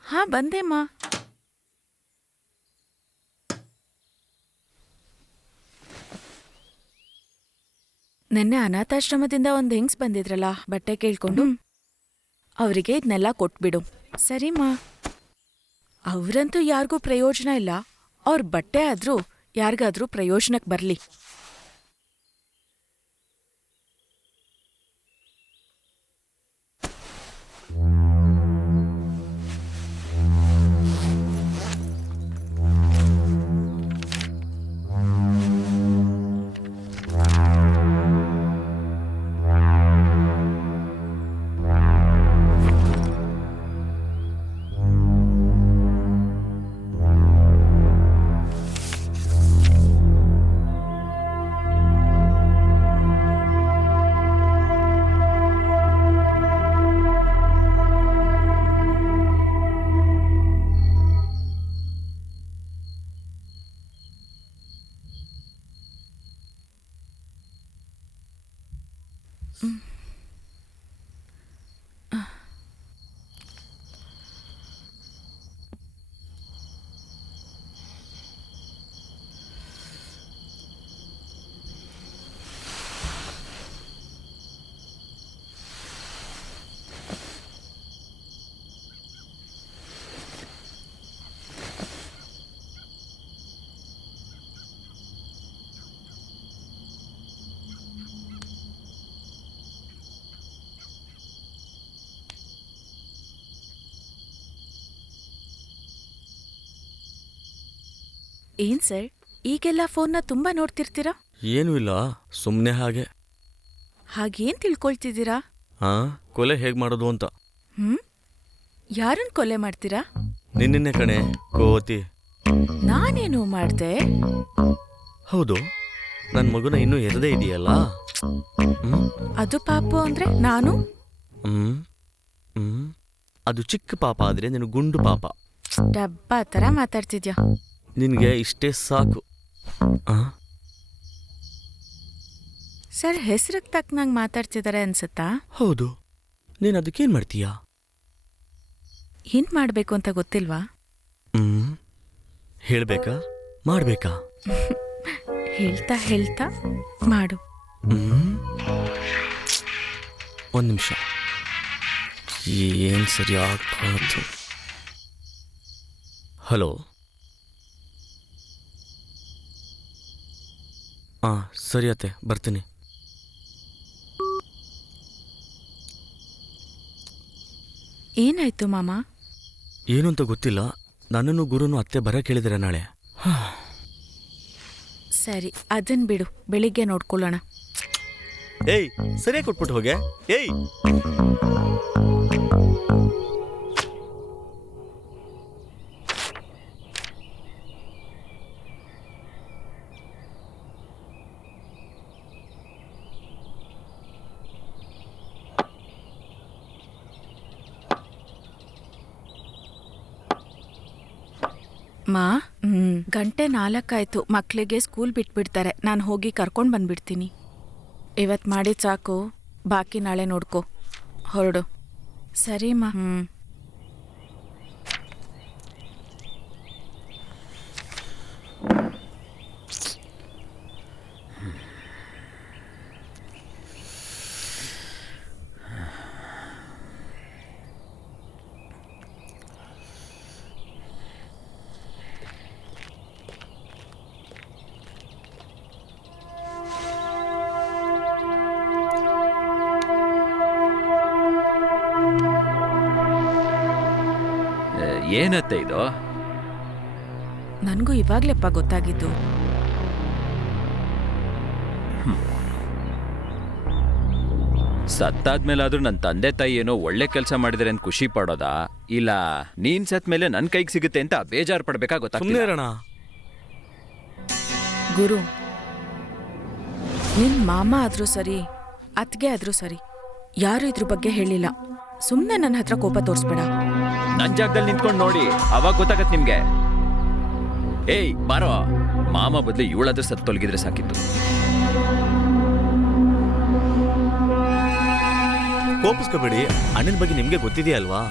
ಹಾ ಬಂದೆಮ್ಮ. ನೆನ್ನೆ ಅನಾಥಾಶ್ರಮದಿಂದ ಒಂದ್ ಹೆಂಗ್ಸ್ ಬಂದಿದ್ರಲ್ಲ ಬಟ್ಟೆ ಕೇಳ್ಕೊಂಡು, ಅವರಿಗೆ ಇದನ್ನೆಲ್ಲ ಕೊಟ್ಬಿಡು. ಸರಿಮಾ. ಅವ್ರಂತೂ ಯಾರಿಗೂ ಪ್ರಯೋಜನ ಇಲ್ಲ, ಅವ್ರ ಬಟ್ಟೆ ಆದ್ರೂ ಯಾರಿಗಾದ್ರೂ ಪ್ರಯೋಜನಕ್ಕೆ ಬರ್ಲಿ. ಏನ್ ಸರ್, ಈಗೆಲ್ಲ ಫೋನ್ನ ತುಂಬಾ ನೋಡ್ತಿರ್ತೀರಾ? ಏನೂ ಇಲ್ಲ, ಸುಮ್ಮನೆ ಹಾಗೆ. ಹಾಗೇನ್ ತಿಳ್ಕೊಳ್ತಿದ್ದೀರಾ? ಹಾ, ಕೊಲೆ ಹೇಗ್ ಮಾಡೋದು ಅಂತ. ಯಾರನ್ ಕೊಲೆ ಮಾಡ್ತೀರಾ? ನಿನ್ನೆ ಕಣೆ, ಕೋತಿ. ನಾನೇನು ಮಾಡ್ದೆ? ಹೌದು, ನನ್ನ ಮಗುನ ಇನ್ನೂ ಎರದೇ ಇದೆಯಲ್ಲ. ಅದು ಪಾಪು ಅಂದ್ರೆ ನಾನು? ಅದು ಚಿಕ್ಕ ಪಾಪ ಆದ್ರೆ ನೀನು ಗುಂಡು ಪಾಪ. ಡಬ್ಬಾ ತರ ಮಾತಾಡ್ತಿದ್ಯಾ. ನಿನ್ಗೆ ಇಷ್ಟೇ ಸಾಕು. ಸರ್, ಹೆಸರಿಗೆ ತಕ್ಕನಂಗ್ ಮಾತಾಡ್ತಿದಾರೆ ಅನ್ಸುತ್ತಾ? ಹೌದು, ನೀನ್ ಅದಕ್ಕೇನ್ ಮಾಡ್ತೀಯಾ? ಏನ್ ಮಾಡ್ಬೇಕು ಅಂತ ಗೊತ್ತಿಲ್ವಾ? ಹೇಳ್ಬೇಕಾ ಮಾಡ್ಬೇಕಾ? ಹೇಳ್ತಾ ಹೇಳ್ತಾ ಮಾಡು. ಒಂದ್ ನಿಮಿಷ, ಏನ್ ಸರಿಯಾಗಿ ಕಾಣುತ್ತೆ. ಹಲೋ. ಸರಿ ಅತ್ತೆ, ಬರ್ತೀನಿ. ಏನಾಯ್ತು ಮಾಮ? ಏನು ಅಂತ ಗೊತ್ತಿಲ್ಲ, ನನ್ನನ್ನು ಗುರುನು ಅತ್ತೆ ಬರ ಕೇಳಿದರೆ ನಾಳೆ. ಸರಿ, ಅದನ್ ಬಿಡು, ಬೆಳಿಗ್ಗೆ ನೋಡ್ಕೊಳ್ಳೋಣ. ಏಯ್, ಸರಿಯಾಗಿ ಕೊಟ್ಬಿಟ್ಟು ಹೋಗೆ. ಏಯ್, ಮಾ, 4:00 ಮಕ್ಳಿಗೆ ಸ್ಕೂಲ್ ಬಿಟ್ಬಿಡ್ತಾರೆ. ನಾನು ಹೋಗಿ ಕರ್ಕೊಂಡು ಬಂದ್ಬಿಡ್ತೀನಿ. ಇವತ್ತು ಮಾಡಿದ ಸಾಕು, ಬಾಕಿ ನಾಳೆ ನೋಡ್ಕೊ. ಹೊರಡು. ಸರಿ ಮಾ. ಏನತ್ತೆ ಇದು? ನನಗೂ ಇವಾಗ್ಲೆಪ್ಪ ಗೊತ್ತಾಗಿದ್ದು. ಸತ್ತಾದ್ಮೇಲಾದ್ರೂ ನನ್ನ ತಂದೆ ತಾಯಿ ಏನೋ ಒಳ್ಳೆ ಕೆಲಸ ಮಾಡಿದರೆ ಅಂತ ಖುಷಿ ಪಡೋದಾ, ಇಲ್ಲ ನೀನ್ ಸತ್ ಮೇಲೆ ನನ್ನ ಕೈಗೆ ಸಿಗುತ್ತೆ ಅಂತ ಬೇಜಾರು ಪಡ್ಬೇಕಾ ಗೊತ್ತಾಗ್ತಿಲ್ಲ. ಗುರು, ನಿನ್ ಮಾಮ ಆದ್ರೂ ಸರಿ, ಅತ್ಗೆ ಆದ್ರೂ ಸರಿ, ಯಾರು ಇದ್ರ ಬಗ್ಗೆ ಹೇಳಿಲ್ಲ. ಸುಮ್ನೆ ನನ್ನ ಹತ್ರ ಕೋಪ ತೋರಿಸ್ಬೇಡ. ನನ್ ಜಾಗದಲ್ಲಿ ನಿಂತ್ಕೊಂಡು ನೋಡಿ, ಅವಾಗ ಗೊತ್ತಾಗತ್ ನಿಮ್ಗೆ. ಏಯ್ ಬಾರೋ, ಮಾಮ ಬದಲು ಇವಳಾದ್ರೂ ಸತ್ತು ತೊಲಗಿದ್ರೆ ಸಾಕಿತ್ತು. ಕೋಪಿಸ್ಕೋಬೇಡಿ, ಅಣ್ಣನ ಬಗ್ಗೆ ನಿಮ್ಗೆ ಗೊತ್ತಿದೆಯಲ್ವಾ?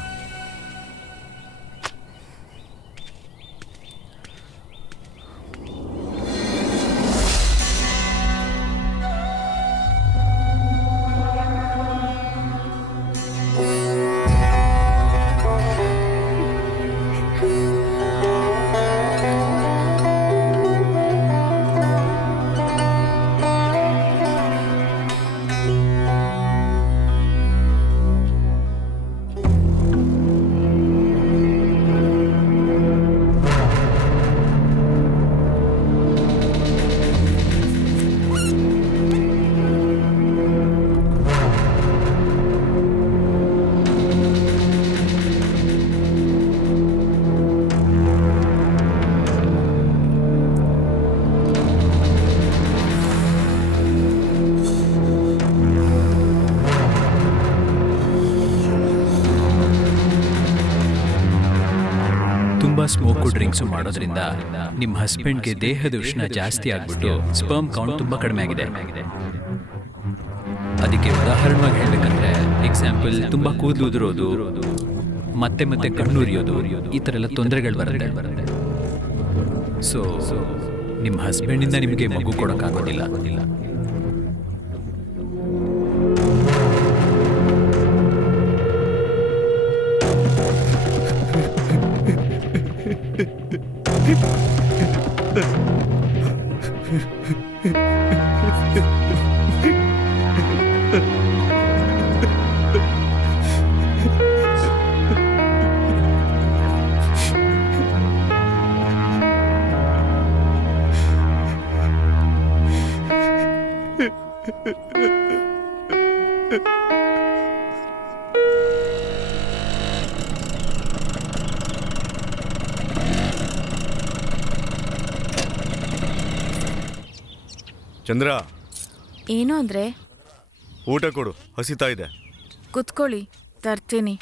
ತುಂಬ ಸ್ಮೋಕು ಡ್ರಿಂಕ್ಸು ಮಾಡೋದ್ರಿಂದ ನಿಮ್ಮ ಹಸ್ಬೆಂಡ್ಗೆ ದೇಹದ ಉಷ್ಣ ಜಾಸ್ತಿ ಆಗ್ಬಿಟ್ಟು ಸ್ಪರ್ಮ್ ಕೌಂಟ್ ತುಂಬ ಕಡಿಮೆ ಆಗಿದೆ. ಅದಕ್ಕೆ ಉದಾಹರಣವಾಗಿ ಹೇಳಬೇಕಂದ್ರೆ ಎಕ್ಸಾಂಪಲ್ ತುಂಬ ಕೂದಲು ಉದುರೋದು, ಮತ್ತೆ ಮತ್ತೆ ಕಣ್ಣು ಉರಿಯೋದು, ಈ ಥರ ಎಲ್ಲ ತೊಂದರೆಗಳು ಬರುತ್ತೆ. ಸೊ ನಿಮ್ಮ ಹಸ್ಬೆಂಡಿಂದ ನಿಮಗೆ ಮಗು ಕೊಡೋಕ್ಕಾಗೋದಿಲ್ಲ. ಚಂದ್ರ, ಏನು ಅಂದ್ರೆ? ಊಟ ಕೊಡು, ಹಸಿತಾ ಇದೆ. ಕುತ್ಕೊಳ್ಳಿ, ತರ್ತೀನಿ.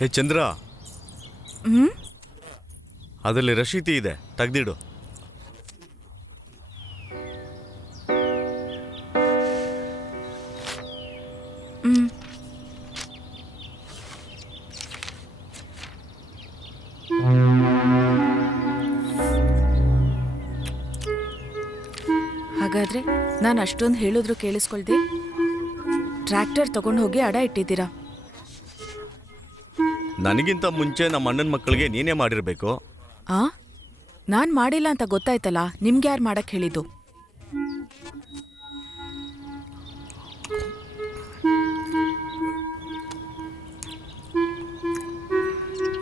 ಹೇ ಚಂದ್ರ, ಅದರಲ್ಲಿ ರಶೀತಿ ಇದೆ, ತೆಗ್ದಿಡು. ಹಾಗಾದ್ರೆ ನಾನು ಅಷ್ಟೊಂದು ಹೇಳಿದ್ರು ಕೇಳಿಸ್ಕೊಳ್ದೆ ಟ್ರ್ಯಾಕ್ಟರ್ ತಗೊಂಡು ಹೋಗಿ ಅಡ ಇಟ್ಟಿದ್ದೀರಾ? ನನಗಿಂತ ಮುಂಚೆ ನಮ್ಮ ಅಣ್ಣನ ಮಕ್ಕಳಿಗೆ ನೀನೇ ಮಾಡಿರ್ಬೇಕು. ನಾನು ಮಾಡಿಲ್ಲ ಅಂತ ಗೊತ್ತಾಯ್ತಲ್ಲ, ನಿಮ್ಗೆ ಯಾರು ಮಾಡಕ್ ಹೇಳಿದ್ದು?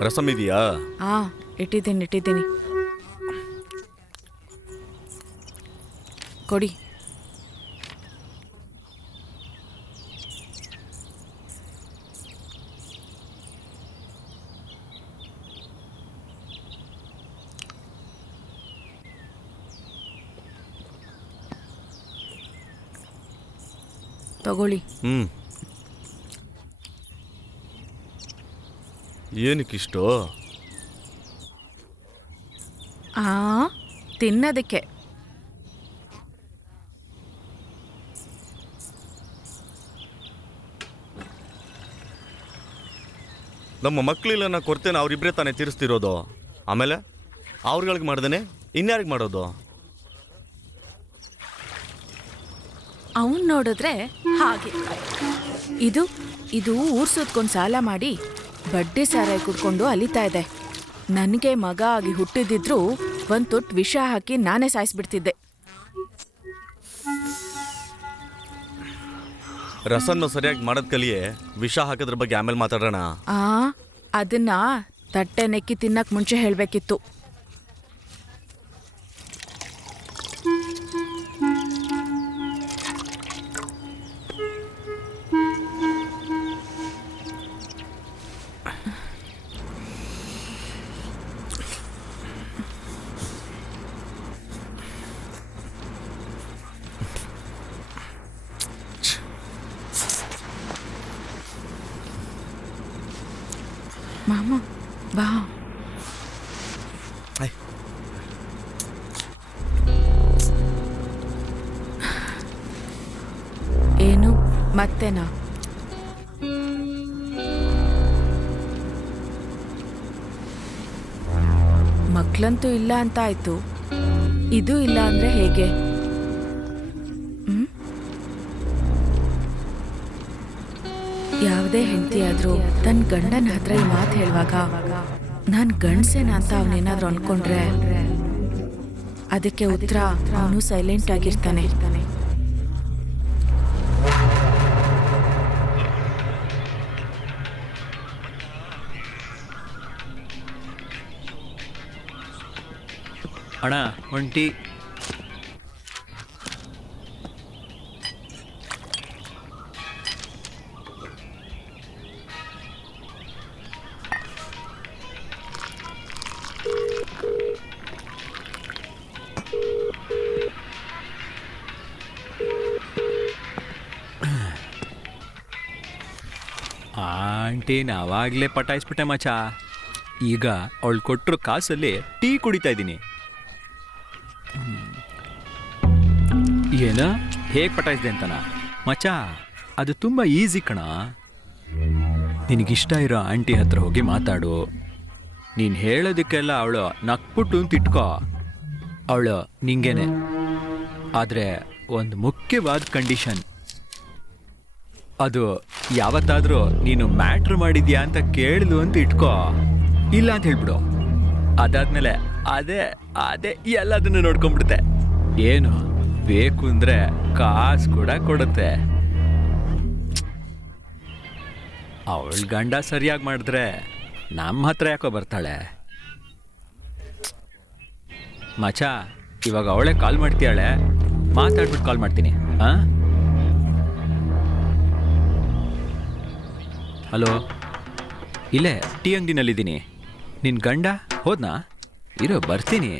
ರಸಮ್ ಇದೆಯಾ? ಇಟ್ಟಿದ್ದೀನಿ. ಕೊಡಿ. ತಗೊಳ್ಳಿ. ಏನಕ್ಕಿಷ್ಟು? ತಿನ್ನೋದಕ್ಕೆ. ನಮ್ಮ ಮಕ್ಕಳಿಲ್ಲ ನಾ ಕೊಡ್ತೇನೆ, ಅವರಿಬ್ಬರೇ ತಾನೇ ತೀರಿಸ್ತಿರೋದು. ಆಮೇಲೆ ಅವ್ರಗಳಿಗೆ ಮಾಡ್ದೇನೆ ಇನ್ಯಾರಿಗೆ ಮಾಡೋದು? ಅವನ್ ನೋಡಿದ್ರೆ ಹಾಗೆ. ಇದು ಊರ್ ಸುತ್ಕೊಂಡು ಸಾಲ ಮಾಡಿ ಬಡ್ಡಿ ಸಾರಾಯಿ ಕುಡ್ಕೊಂಡು ಅಲಿತಾ ಇದೆ. ನನಗೆ ಮಗ ಆಗಿ ಹುಟ್ಟಿದಿದ್ರು ಒಂದ್ ತೊಟ್ಟು ವಿಷ ಹಾಕಿ ನಾನೇ ಸಾಯಿಸ್ಬಿಡ್ತಿದ್ದೆ. ರಸನ್ನು ಸರಿಯಾಗಿ ಮಾಡೋದ್ ಕಲಿಯೇ, ವಿಷ ಹಾಕೋದ್ರ ಬಗ್ಗೆ ಆಮೇಲೆ ಮಾತಾಡೋಣ. ಅದನ್ನ ತಟ್ಟೆ ನೆಕ್ಕಿ ತಿನ್ನಕ್ ಮುಂಚೆ ಹೇಳ್ಬೇಕಿತ್ತು. ಮಾಮ ಬಾ. ಐ. ಏನು ಮತ್ತೆನಾ? ಮಕ್ಳಂತೂ ಇಲ್ಲ ಅಂತ ಆಯ್ತು, ಇದು ಇಲ್ಲ ಅಂದ್ರೆ ಹೇಗೆ? ಯಾವುದೇ ಹೆಂಡತಿಯಾದ್ರೂ ತನ್ನ ಗಂಡನ ಹತ್ರ ಈ ಮಾತು ಹೇಳುವಾಗ ನಾನು ಗಂಡಸೇನ ಅಂತ ಅವನೇನಾದ್ರೂ ಅನ್ಕೊಂಡ್ರೆ ಅದಕ್ಕೆ ಉತ್ತರ ಅವನು ಸೈಲೆಂಟ್ ಆಗಿರ್ತಾನೆ. ಅಣ್ಣ ಒಂಟಿ. ಆಂಟಿ ನಾವಾಗಲೇ ಪಟಾಯಿಸ್ಬಿಟ್ಟೆ ಮಚ. ಈಗ ಅವಳು ಕೊಟ್ಟರು ಕಾಸಲ್ಲಿ ಟೀ ಕುಡಿತಾ ಇದ್ದೀನಿ. ಏನ ಹೇಗೆ ಪಟಾಯಿಸ್ದೆ ಅಂತನ ಮಚ? ಅದು ತುಂಬ ಈಸಿ ಕಣ. ನಿನಗಿಷ್ಟ ಇರೋ ಆಂಟಿ ಹತ್ರ ಹೋಗಿ ಮಾತಾಡು. ನೀನು ಹೇಳೋದಕ್ಕೆಲ್ಲ ಅವಳು ನಕ್ಬಿಟ್ಟು ಅಂತ ಇಟ್ಕೋ. ಅವಳು ನಿಂಗೇನೆ. ಆದರೆ ಒಂದು ಮುಖ್ಯವಾದ ಕಂಡೀಷನ್, ಅದು ಯಾವತ್ತಾದರೂ ನೀನು ಮ್ಯಾಟ್ರ್ ಮಾಡಿದ್ಯಾ ಅಂತ ಕೇಳಿದ್ಲು ಅಂತ ಇಟ್ಕೋ. ಇಲ್ಲ ಅಂತ ಹೇಳ್ಬಿಡು. ಅದಾದ್ಮೇಲೆ ಅದೇ ಅದೇ ಎಲ್ಲದನ್ನು ನೋಡ್ಕೊಂಡ್ಬಿಡುತ್ತೆ. ಏನು ಬೇಕು ಅಂದರೆ ಕಾಸು ಕೂಡ ಕೊಡುತ್ತೆ. ಅವಳ ಗಂಡ ಸರಿಯಾಗಿ ಮಾಡಿದ್ರೆ ನಮ್ಮ ಹತ್ರ ಯಾಕೋ ಬರ್ತಾಳೆ ಮಚ. ಇವಾಗ ಅವಳೇ ಕಾಲ್ ಮಾಡ್ತೀಯಾಳೆ, ಮಾತಾಡ್ಬಿಟ್ಟು ಕಾಲ್ ಮಾಡ್ತೀನಿ. ಹಾಂ, ಹಲೋ, ಇಲ್ಲೇ ಟೀ ಅಂಗಡಿನಲ್ಲಿದ್ದೀನಿ. ನಿನ್ನ ಗಂಡ ಹೋದ್ನಾ? ಇರೋ ಬರ್ತೀನಿ.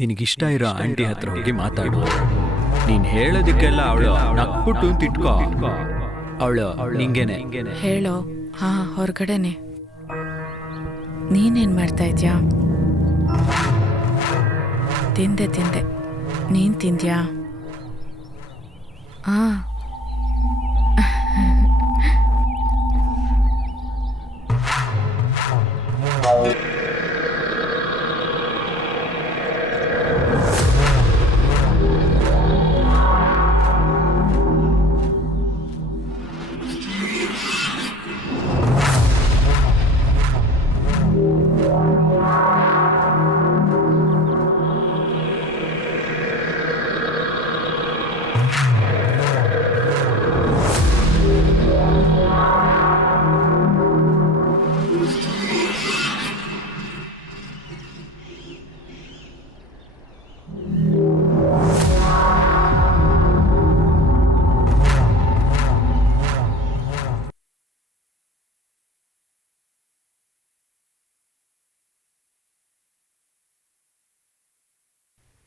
ನಿನಗಿಷ್ಟ ಇರೋ ಆಂಟಿ ಹತ್ರ ಹೋಗಿ ಮಾತಾಡು. ನೀನು ಹೇಳೋದಕ್ಕೆಲ್ಲ ಅವಳು ನಕ್ಬಿಟ್ಟು ಅಂತ ಇಟ್ಕೋ. ಅವಳು ನಿಂಗೇನೆ. ಹೇಳೋ. ಹಾ, ಹೊರಗಡೆನೆ. ನೀನೇನ್ ಮಾಡ್ತಾ ಇದ್ಯಾ? ತಿಂದೆ. ನೀನ್ ತಿಂದ್ಯಾ? ಆ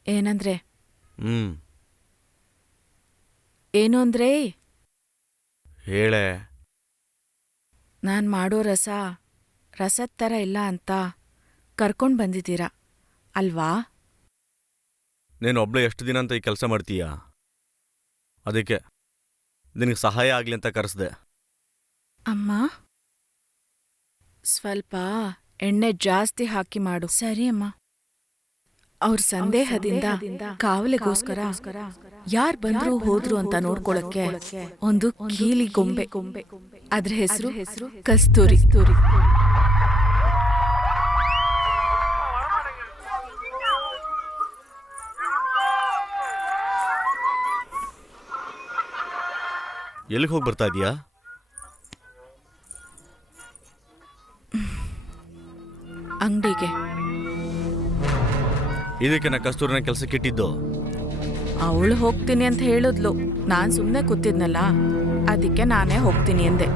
ಏನಂದ್ರೆ? ಏನು ಅಂದ್ರೆ? ಹೇಳೆ. ನಾನ್ ಮಾಡೋ ರಸದ ಥರ ಇಲ್ಲ ಅಂತ ಕರ್ಕೊಂಡ್ ಬಂದಿದ್ದೀರಾ ಅಲ್ವಾ? ನೀನು ಒಬ್ಳೆ ಎಷ್ಟು ದಿನ ಅಂತ ಈ ಕೆಲಸ ಮಾಡ್ತೀಯಾ? ಅದಕ್ಕೆ ನಿನಗೆ ಸಹಾಯ ಆಗಲಿ ಅಂತ ಕರೆಸ್ದೆ. ಅಮ್ಮ, ಸ್ವಲ್ಪ ಎಣ್ಣೆ ಜಾಸ್ತಿ ಹಾಕಿ ಮಾಡು. ಸರಿ ಅಮ್ಮ. ಅವ್ರ ಸಂದೇಹದಿಂದ ಕಾವಲಿಗೋಸ್ಕರ ಯಾರ್ ಬಂದ್ರು ಹೋದ್ರು ಅಂತ ನೋಡ್ಕೊಳಕ್ಕೆ ಒಂದು ಕೀಲಿ ಗೊಂಬೆ. ಅದ್ರ ಹೆಸರು ಕಸ್ತೂರಿ. ಎಲ್ಲಿಗೆ ಹೋಗಿ ಬರ್ತಾ ಇದೀಯಾ? ಅಂಗಡಿಗೆ. ಇದಕ್ಕೆ ನಾ ಕಸ್ತೂರಿನ ಕೆಲಸಕ್ಕೆ ಇಟ್ಟಿದ್ದು. ಅವಳು ಹೋಗ್ತೀನಿ ಅಂತ ಹೇಳಿದ್ಲು. ನಾನು ಸುಮ್ಮನೆ ಕೂತಿದ್ನಲ್ಲ, ಅದಕ್ಕೆ ನಾನೇ ಹೋಗ್ತೀನಿ ಎಂದೆ.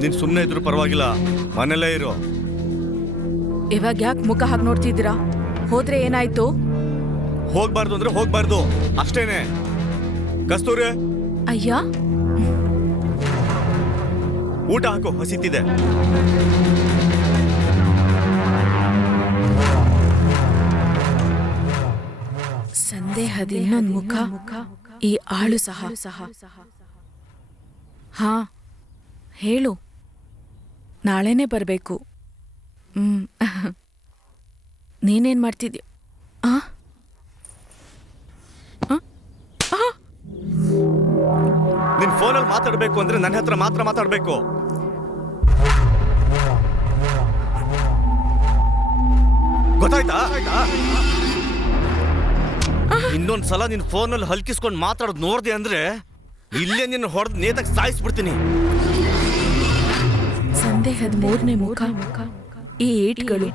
ನೀನ್ ಸುಮ್ಮನೆ ಇದ್ರು ಪರವಾಗಿಲ್ಲ, ಮನೆಯಲ್ಲೇ ಇರು. ಇವಾಗ ಯಾಕೆ ಮುಖ ಹಾಗೆ ನೋಡ್ತಿದ್ದೀರಾ? ಹೋದ್ರೆ ಏನಾಯ್ತು? ಹೋಗ್ಬಾರ್ದು ಅಂದ್ರೆ ಹೋಗ್ಬಾರ್ದು ಅಷ್ಟೇನೆ. ಕಸ್ತೂರಿ, ಅಯ್ಯ, ಊಟ ಹಾಕು, ಹಸಿತಿದೆ. ಸಂದೇಹದ ಇನ್ನೊಂದು ಮುಖ ಈ ಆಳು ಸಹ. ಹಾ, ಹೇಳು. ನಾಳೆನೇ ಬರಬೇಕು. ನೀನೇನ್ ಮಾಡ್ತಿದ್ಯ? ನಿನ್ ಫೋನಲ್ಲಿ ಮಾತಾಡ್ಬೇಕು ಅಂದ್ರೆ ನನ್ನ ಹತ್ರ ಮಾತ್ರ ಮಾತಾಡ್ಬೇಕು. ಗೊತ್ತಾಯ್ತಾ? ಇನ್ನೊಂದ್ಸಲ ನಿನ್ ಫೋನಲ್ಲಿ ಹಲ್ಕಿಸ್ಕೊಂಡು ಮಾತಾಡೋದು ನೋಡ್ದೆ ಅಂದ್ರೆ ಇಲ್ಲೇ ನಿನ್ನ ಹೊಡೆದು ನೇತಾಗಿ ಸಾಯಿಸ್ಬಿಡ್ತೀನಿ. ಸಂದೇಹದ ಮೂರನೇ ಮುಖ ಈ ಏಟ್ಗಳು.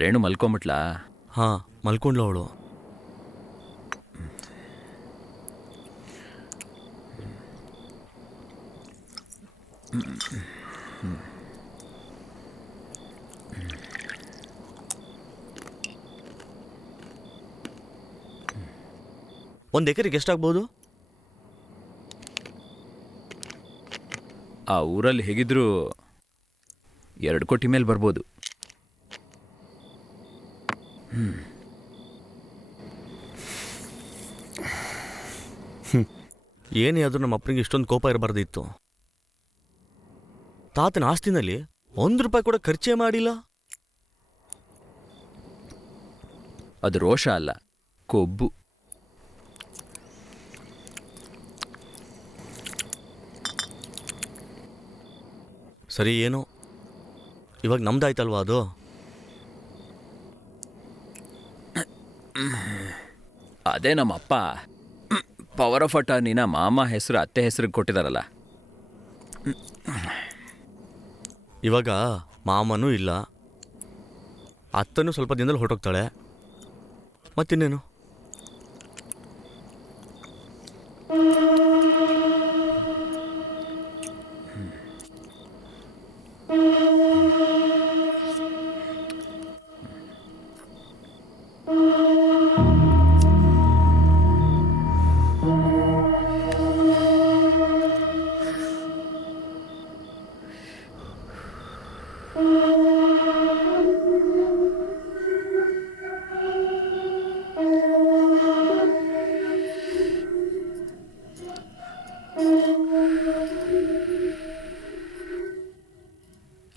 ರೇಣು ಮಲ್ಕೊಂಬಿಟ್ಲಾ? ಹಾ, ಮಲ್ಕೊಂಡ್ಲ ಅವಳು. ಒಂದ್ ಎಕರೆಗೆ ಎಷ್ಟಾಗ್ಬೋದು? ಆ ಊರಲ್ಲಿ ಹೇಗಿದ್ರು 2 ಕೋಟಿ ಮೇಲೆ ಬರ್ಬೋದು. ಏನೇ ಆದ್ರೂ ನಮ್ಮ ಅಪ್ಪನಿಗೆ ಇಷ್ಟೊಂದು ಕೋಪ ಇರಬಾರ್ದಿತ್ತು. ತಾತನ ಆಸ್ತಿನಲ್ಲಿ 1 ರೂಪಾಯಿ ಕೂಡ ಖರ್ಚೇ ಮಾಡಿಲ್ಲ. ಅದು ರೋಷ ಅಲ್ಲ, ಕೊಬ್ಬು. ಸರಿ, ಏನು ಇವಾಗ ನಮ್ದಾಯ್ತಲ್ವಾ ಅದು? ಅದೇ ನಮ್ಮಪ್ಪ ಪವರ್ ಆಫ್ ಅಟಾರ್ನಿನ ಮಾಮ ಹೆಸರು ಅತ್ತೆ ಹೆಸರಿಗೆ ಕೊಟ್ಟಿದಾರಲ್ಲ. ಇವಾಗ ಮಾಮನೂ ಇಲ್ಲ, ಅತ್ತನೂ ಸ್ವಲ್ಪ ದಿನದಲ್ಲಿ ಹೊರಟೋಗ್ತಾಳೆ. ಮತ್ತಿನ್ನೇನು?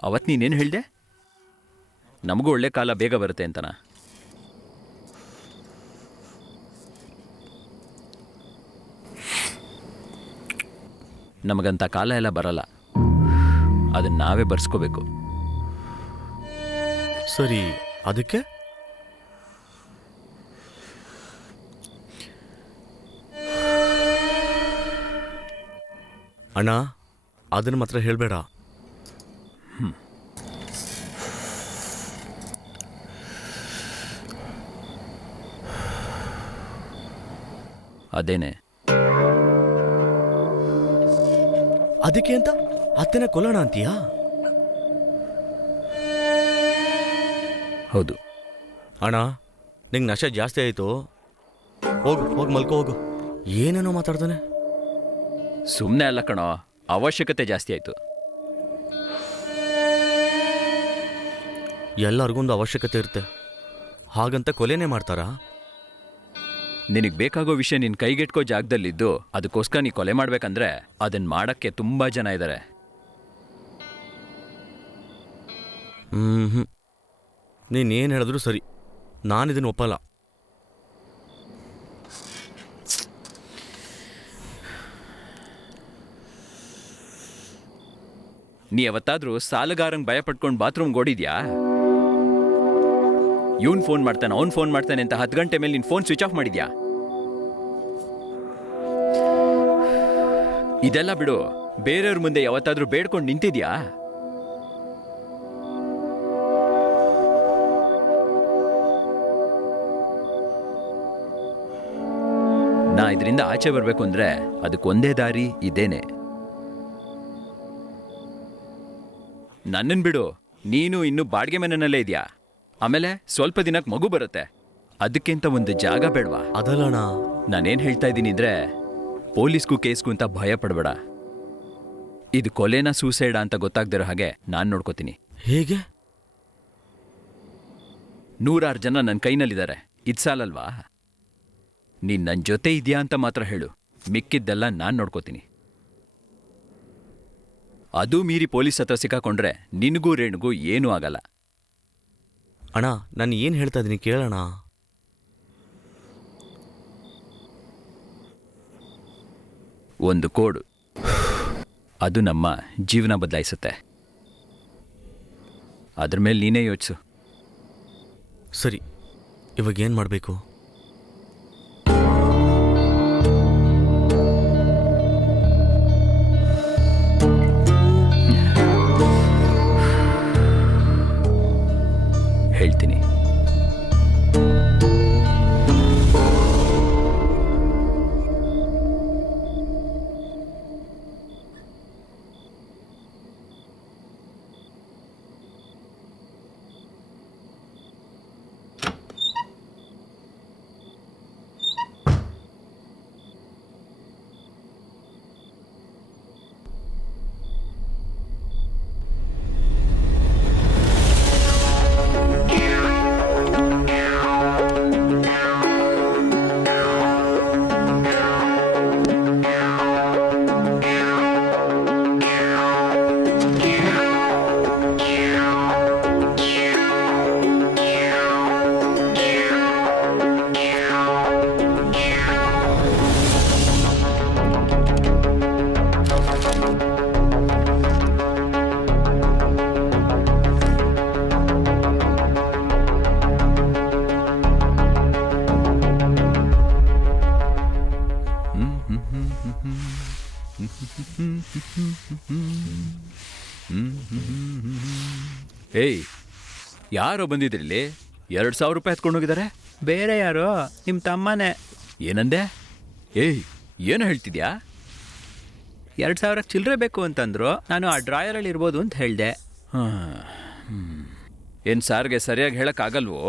ಅವತ್ತು ನೀನೇನು ಹೇಳಿದೆ? ನಮಗೂ ಒಳ್ಳೆ ಕಾಲ ಬೇಗ ಬರುತ್ತೆ ಅಂತನಾ? ನಮಗಂಥ ಕಾಲ ಎಲ್ಲ ಬರಲ್ಲ, ಅದನ್ನ ನಾವೇ ಬರ್ಸ್ಕೋಬೇಕು. ಸರಿ, ಅದಕ್ಕೆ ಅಣ್ಣ ಅದನ್ನ ಮಾತ್ರ ಹೇಳಬೇಡ. ಅದೇನೆ. ಅದಕ್ಕೆ ಅಂತ ಅತ್ತೆನ ಕೊಲ್ಲೋಣ ಅಂತೀಯಾ? ಹೌದು. ಅಣ್ಣ, ನಿಂಗೆ ನಶೆ ಜಾಸ್ತಿ ಆಯಿತು. ಹೋಗು ಹೋಗಿ ಮಲ್ಕೋ ಹೋಗು. ಏನೇನೋ ಮಾತಾಡ್ತಾನೆ. ಸುಮ್ಮನೆ ಅಲ್ಲ ಕಣೋ, ಅವಶ್ಯಕತೆ ಜಾಸ್ತಿ ಆಯಿತು. ಎಲ್ಲರಿಗೊಂದು ಅವಶ್ಯಕತೆ ಇರುತ್ತೆ, ಹಾಗಂತ ಕೊಲೆನೇ ಮಾಡ್ತಾರಾ? ನಿನಗೆ ಬೇಕಾಗೋ ವಿಷಯ ನಿನ್ನ ಕೈಗೆಟ್ಕೋ ಜಾಗದಲ್ಲಿದ್ದು ಅದಕ್ಕೋಸ್ಕರ ನೀ ಕೊಲೆ ಮಾಡ್ಬೇಕಂದ್ರೆ ಅದನ್ನ ಮಾಡಕ್ಕೆ ತುಂಬಾ ಜನ ಇದ್ದಾರೆ. ನೀನೇನು ಹೇಳಿದ್ರು ಸರಿ, ನಾನಿದನ್ನು ಒಪ್ಪಲ್ಲ. ನೀ ಯಾವತ್ತಾದ್ರೂ ಸಾಲಗಾರಂಗ್ ಭಯ ಪಟ್ಕೊಂಡು ಬಾತ್ರೂಮ್ಗೆ ಓಡಿದ್ಯಾ? ಇವನ್ ಫೋನ್ ಮಾಡ್ತಾನೆ, ಅವ್ನು ಫೋನ್ ಮಾಡ್ತಾನೆ ಅಂತ 10 ಗಂಟೆ ಮೇಲೆ ನಿನ್ ಫೋನ್ ಸ್ವಿಚ್ ಆಫ್ ಮಾಡಿದ್ಯಾ? ಇದೆಲ್ಲ ಬಿಡು, ಬೇರೆಯವ್ರ ಮುಂದೆ ಯಾವತ್ತಾದ್ರೂ ಬೇಡ್ಕೊಂಡು ನಿಂತಿದ್ಯಾ? ನಾ ಇದರಿಂದ ಆಚೆ ಬರ್ಬೇಕು ಅಂದ್ರೆ ಅದಕ್ಕೊಂದೇ ದಾರಿ ಇದೇನೆ. ನನ್ನನ್ ಬಿಡು, ನೀನು ಇನ್ನು ಬಾಡಿಗೆ ಮನೆಯಲ್ಲೇ ಇದೆಯಾ. ಆಮೇಲೆ ಸ್ವಲ್ಪ ದಿನಕ್ಕೆ ಮಗು ಬರುತ್ತೆ, ಅದಕ್ಕಿಂತ ಒಂದು ಜಾಗ ಬೇಡವಾ? ಅದಲ್ಲಣ್ಣ, ನಾನೇನ್ ಹೇಳ್ತಾ ಇದ್ದೀನಿ ಅಂದ್ರೆ, ಪೊಲೀಸ್ಗೂ ಕೇಸ್ಗೂ ಅಂತ ಭಯ ಪಡಬೇಡ. ಇದು ಕೊಲೆನ ಸೂಸೈಡ ಅಂತ ಗೊತ್ತಾಗ್ದಿರೋ ಹಾಗೆ ನಾನು ನೋಡ್ಕೋತೀನಿ. ಹೇಗೆ? 100 ಜನ ನನ್ನ ಕೈನಲ್ಲಿದ್ದಾರೆ, ಇದು ಸಾಲಲ್ವಾ? ನೀನ್ ನನ್ನ ಜೊತೆ ಇದೆಯಾ ಅಂತ ಮಾತ್ರ ಹೇಳು, ಮಿಕ್ಕಿದ್ದೆಲ್ಲ ನಾನು ನೋಡ್ಕೋತೀನಿ. ಅದು ಮೀರಿ ಪೊಲೀಸ್ ಹತ್ರ ಸಿಕ್ಕಾಕೊಂಡ್ರೆ ನಿನಗೂ ರೇಣುಗೂ ಏನೂ ಆಗಲ್ಲ. ಅಣ್ಣ, ನಾನು ಏನು ಹೇಳ್ತಾ ಇದ್ದೀನಿ ಕೇಳೋಣ. ಒಂದು ಕೋಡು, ಅದು ನಮ್ಮ ಜೀವನ ಬದಲಾಯಿಸುತ್ತೆ. ಅದ್ರ ಮೇಲೆ ನೀನೇ ಯೋಚಿಸು. ಸರಿ, ಇವಾಗ ಏನು ಮಾಡಬೇಕು? ಹೇಳ್ತೀನಿ. ಏಯ್, ಯಾರೋ ಬಂದಿದ್ರಿಲ್ಲಿ? 2,000 ರೂಪಾಯಿ ಎತ್ಕೊಂಡು ಹೋಗಿದ್ದಾರೆ. ಬೇರೆ ಯಾರೋ, ನಿಮ್ಮ ತಮ್ಮನೇ. ಏನಂದೆ? ಏಯ್, ಏನು ಹೇಳ್ತಿದ್ಯಾ? 2,000 ಚಿಲ್ಲರೆ ಬೇಕು ಅಂತಂದ್ರು. ನಾನು ಆ ಡ್ರಾಯರಲ್ಲಿ ಇರ್ಬೋದು ಅಂತ ಹೇಳಿದೆ. ಏನು ಸಾರ್ಗೆ ಸರಿಯಾಗಿ ಹೇಳೋಕ್ಕಾಗಲ್ವೋ?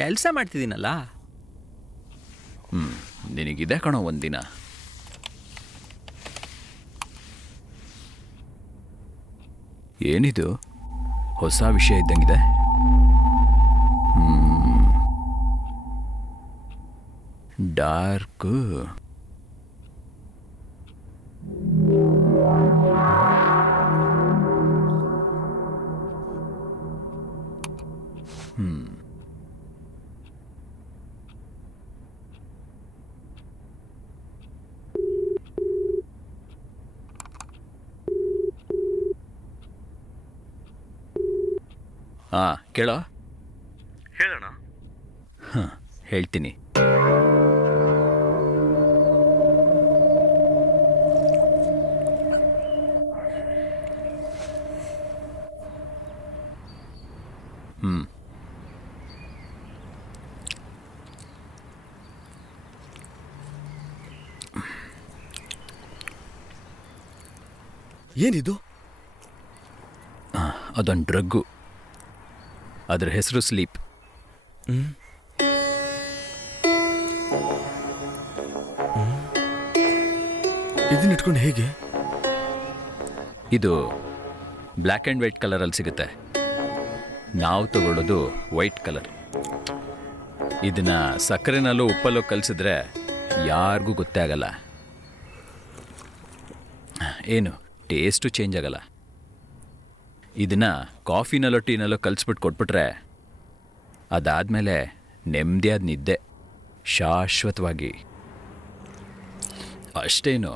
ಕೆಲಸ ಮಾಡ್ತಿದ್ದೀನಲ್ಲ. ನಿನಗಿದೆ ಕಣೋ ಒಂದಿನ. ಏನಿದು ಹೊಸ ವಿಷಯ ಇದ್ದಂಗಿದೆ? ಡಾರ್ಕ್. ಕೇಳೋ. ಹೇಳೋಣ. ಹೇಳ್ತೀನಿ. ಏನಿದು? ಅದೊಂದು ಡ್ರಗ್ಗು. ಅದರ ಹೆಸರು ಸ್ಲೀಪ್. ಇದನ್ನ ಇಟ್ಕೊಂಡು ಹೇಗೆ? ಇದು ಬ್ಲ್ಯಾಕ್ ಆ್ಯಂಡ್ ವೈಟ್ ಕಲರಲ್ಲಿ ಸಿಗುತ್ತೆ. ನಾವು ತಗೊಳ್ಳೋದು ವೈಟ್ ಕಲರ್. ಇದನ್ನ ಸಕ್ಕರೆನಲ್ಲೋ ಉಪ್ಪಲ್ಲೋ ಕಲಿಸಿದ್ರೆ ಯಾರಿಗೂ ಗೊತ್ತೇ ಆಗಲ್ಲ. ಏನು ಟೇಸ್ಟು ಚೇಂಜ್ ಆಗಲ್ಲ. ಇದನ್ನ ಕಾಫಿನಲ್ಲೋ ಟೀನಲ್ಲೋ ಕಲಿಸ್ಬಿಟ್ಟು ಕೊಟ್ಬಿಟ್ರೆ ಅದಾದಮೇಲೆ ನೆಮ್ಮದಿಯಾದ ನಿದ್ದೆ ಶಾಶ್ವತವಾಗಿ. ಅಷ್ಟೇನು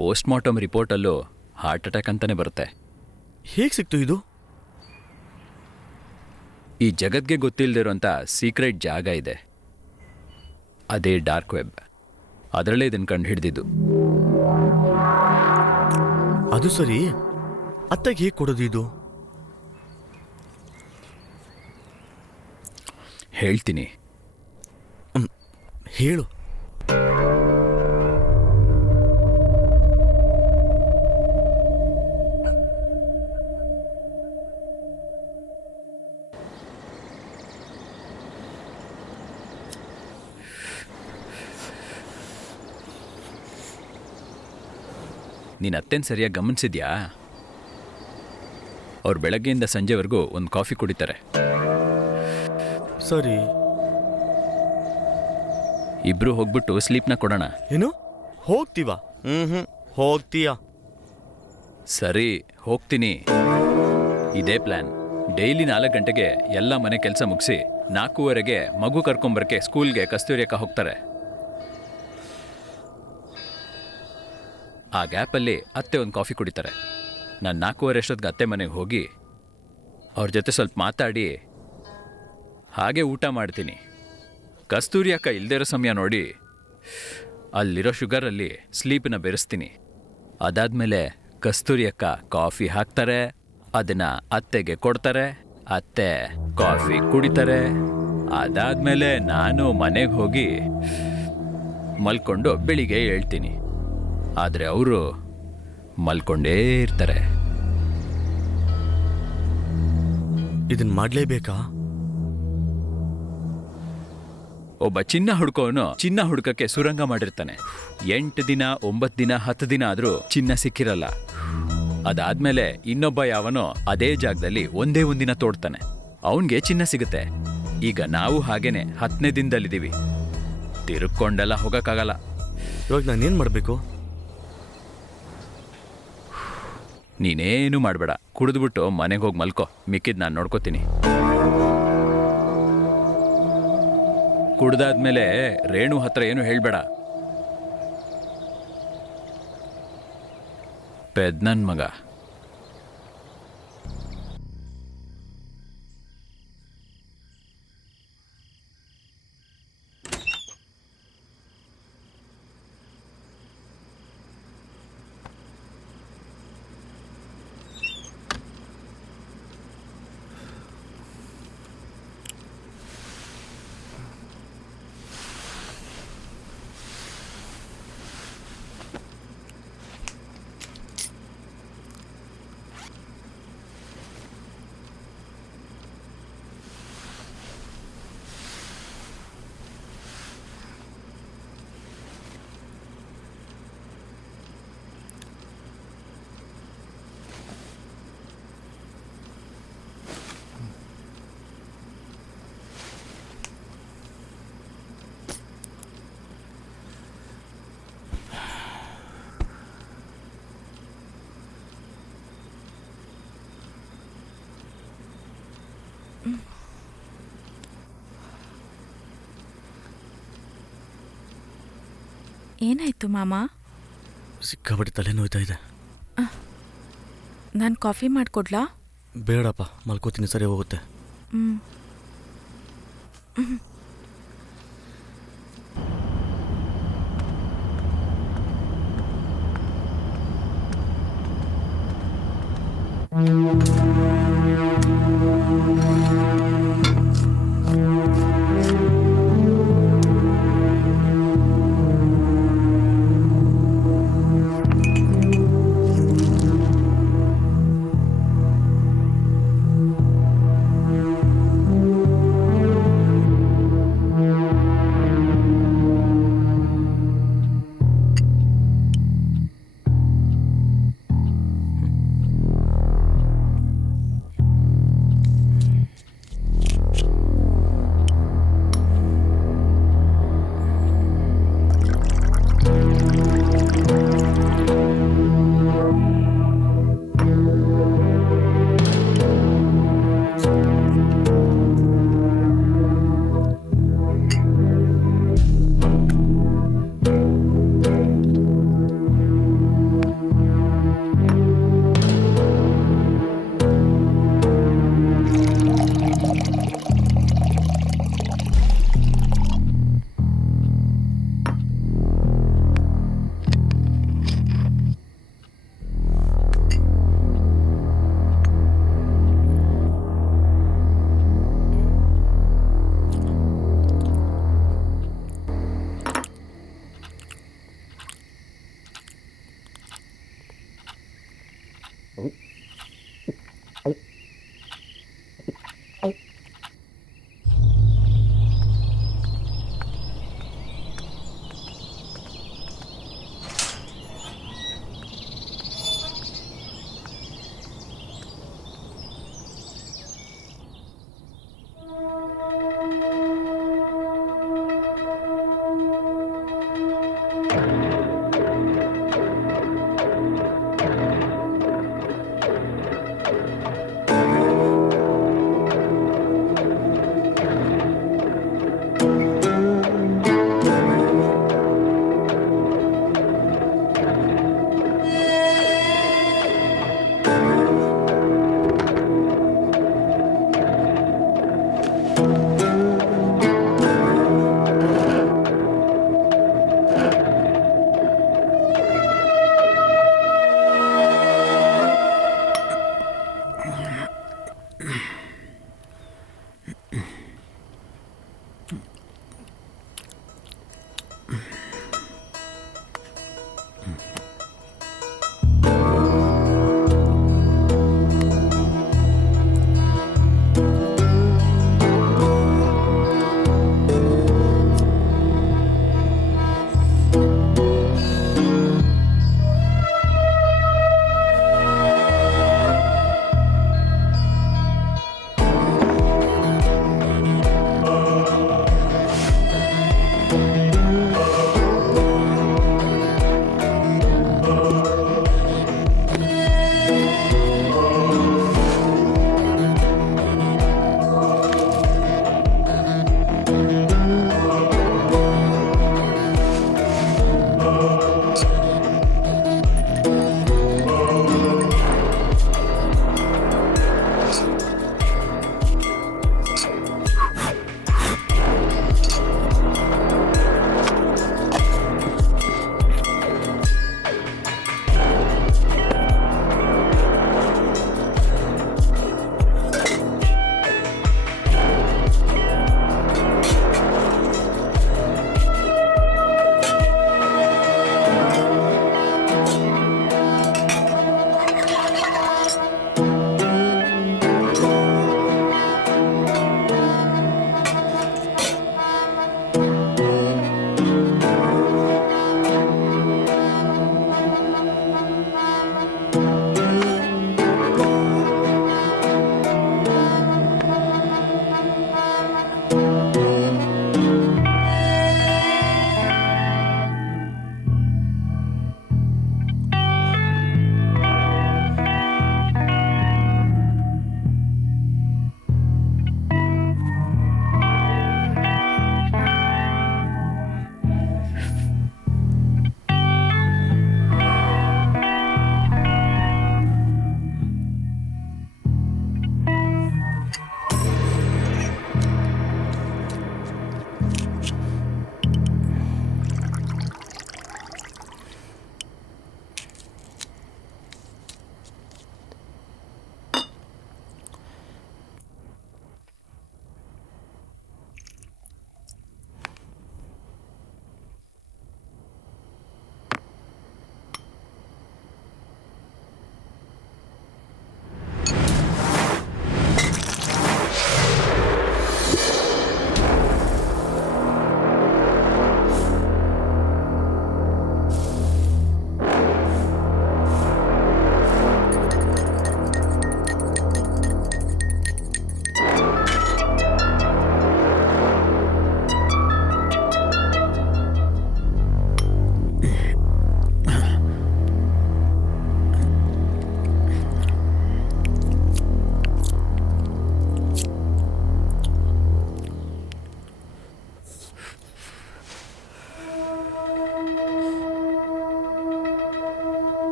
ಪೋಸ್ಟ್ಮಾರ್ಟಮ್ ರಿಪೋರ್ಟಲ್ಲೂ ಹಾರ್ಟ್ ಅಟ್ಯಾಕ್ ಅಂತಲೇ ಬರುತ್ತೆ. ಹೇಗೆ ಸಿಕ್ತು ಇದು? ಈ ಜಗತ್ಗೆ ಗೊತ್ತಿಲ್ಲದಿರೋಂಥ ಸೀಕ್ರೆಟ್ ಜಾಗ ಇದೆ, ಅದೇ ಡಾರ್ಕ್ ವೆಬ್. ಅದರಲ್ಲೇ ಇದನ್ನು ಕಂಡು ಹಿಡಿದಿದ್ದು. ಅದು ಸರಿ, ಅತ್ತಗೆ ಹೇಗೆ ಕೊಡೋದು ಇದು? ಹೇಳ್ತೀನಿ, ಹೇಳು. ನೀನು ಅತ್ತೇನು ಸರಿಯಾಗಿ ಗಮನಿಸಿದ್ಯಾ? ಅವ್ರು ಬೆಳಗ್ಗೆಯಿಂದ ಸಂಜೆವರೆಗೂ ಒಂದು ಕಾಫಿ ಕುಡಿತಾರೆ. ಸರಿ, ಇಬ್ರು ಹೋಗ್ಬಿಟ್ಟು ಸ್ಲೀಪ್ನ ಕೊಡೋಣ. ಏನು ಹೋಗ್ತೀವಾ? ಹೋಗ್ತೀಯಾ? ಸರಿ, ಹೋಗ್ತೀನಿ. ಇದೇ ಪ್ಲ್ಯಾನ್. ಡೈಲಿ 4 ಗಂಟೆಗೆ ಎಲ್ಲ ಮನೆ ಕೆಲಸ ಮುಗಿಸಿ 4:15ಗೆ ಮಗು ಕರ್ಕೊಂಬರಕ್ಕೆ ಸ್ಕೂಲ್ಗೆ ಕಸ್ತೂರಿ ಅಕ್ಕ ಹೋಗ್ತಾರೆ. ಆ ಗ್ಯಾಪಲ್ಲಿ ಅತ್ತೆ ಒಂದು ಕಾಫಿ ಕುಡಿತಾರೆ. ನಾನು 4:15 ಅಷ್ಟೊತ್ತಿಗೆ ಅತ್ತೆ ಮನೆಗೆ ಹೋಗಿ ಅವ್ರ ಜೊತೆ ಸ್ವಲ್ಪ ಮಾತಾಡಿ ಹಾಗೆ ಊಟ ಮಾಡ್ತೀನಿ. ಕಸ್ತೂರಿ ಅಕ್ಕ ಇಲ್ಲದೇ ಇರೋ ಸಮಯ ನೋಡಿ ಅಲ್ಲಿರೋ ಶುಗರಲ್ಲಿ ಸ್ಲೀಪನ್ನ ಬೆರೆಸ್ತೀನಿ. ಅದಾದಮೇಲೆ ಕಸ್ತೂರಿ ಅಕ್ಕ ಕಾಫಿ ಹಾಕ್ತಾರೆ, ಅದನ್ನು ಅತ್ತೆಗೆ ಕೊಡ್ತಾರೆ, ಅತ್ತೆ ಕಾಫಿ ಕುಡಿತಾರೆ. ಅದಾದಮೇಲೆ ನಾನು ಮನೆಗೆ ಹೋಗಿ ಮಲ್ಕೊಂಡು ಬೆಳಿಗ್ಗೆ ಹೇಳ್ತೀನಿ. ಆದರೆ ಅವರು ಮಲ್ಕೊಂಡೇ ಇರ್ತಾರೆ. ಇದನ್ನ ಮಾಡಲೇಬೇಕಾ? ಒಬ್ಬ ಚಿನ್ನ ಹುಡುಕೋನು ಚಿನ್ನ ಹುಡುಕಕ್ಕೆ ಸುರಂಗ ಮಾಡಿರ್ತಾನೆ. 8 ದಿನ 9 ದಿನ 10 ದಿನ ಆದರೂ ಚಿನ್ನ ಸಿಕ್ಕಿರಲ್ಲ. ಅದಾದ್ಮೇಲೆ ಇನ್ನೊಬ್ಬ ಯಾವನೋ ಅದೇ ಜಾಗದಲ್ಲಿ ಒಂದೇ ಒಂದಿನ ತೋಡ್ತಾನೆ, ಅವನಿಗೆ ಚಿನ್ನ ಸಿಗುತ್ತೆ. ಈಗ ನಾವು ಹಾಗೇನೆ 10ನೇ ದಿನದಲ್ಲಿದ್ದೀವಿ. ತಿರುಗ್ಕೊಂಡೆಲ್ಲ ಹೋಗೋಕ್ಕಾಗಲ್ಲ. ಇವಾಗ ನಾನೇನು ಮಾಡಬೇಕು? ನೀನೇನು ಮಾಡಬೇಡ, ಕುಡಿದ್ಬಿಟ್ಟು ಮನೆಗೆ ಹೋಗಿ ಮಲ್ಕೋ. ಮಿಕ್ಕಿದ್ ನಾನು ನೋಡ್ಕೋತೀನಿ. ಕುಡ್ದಾದ್ಮೇಲೆ ರೇಣು ಹತ್ರ ಏನು ಹೇಳಬೇಡ. ಪೆದ್ನನ್ ಮಗ. ಏನಾಯ್ತು ಮಾಮ? ಸಿಕ್ಕಾಪಟ್ಟೆ ತಲೆ ನೋಯ್ತಾ ಇದೆ. ನಾನು ಕಾಫಿ ಮಾಡಿಕೊಡ್ಲಾ? ಬೇಡಪ್ಪ, ಮಲ್ಕೋತೀನಿ, ಸರಿ ಹೋಗುತ್ತೆ. ಹ್ಞೂ.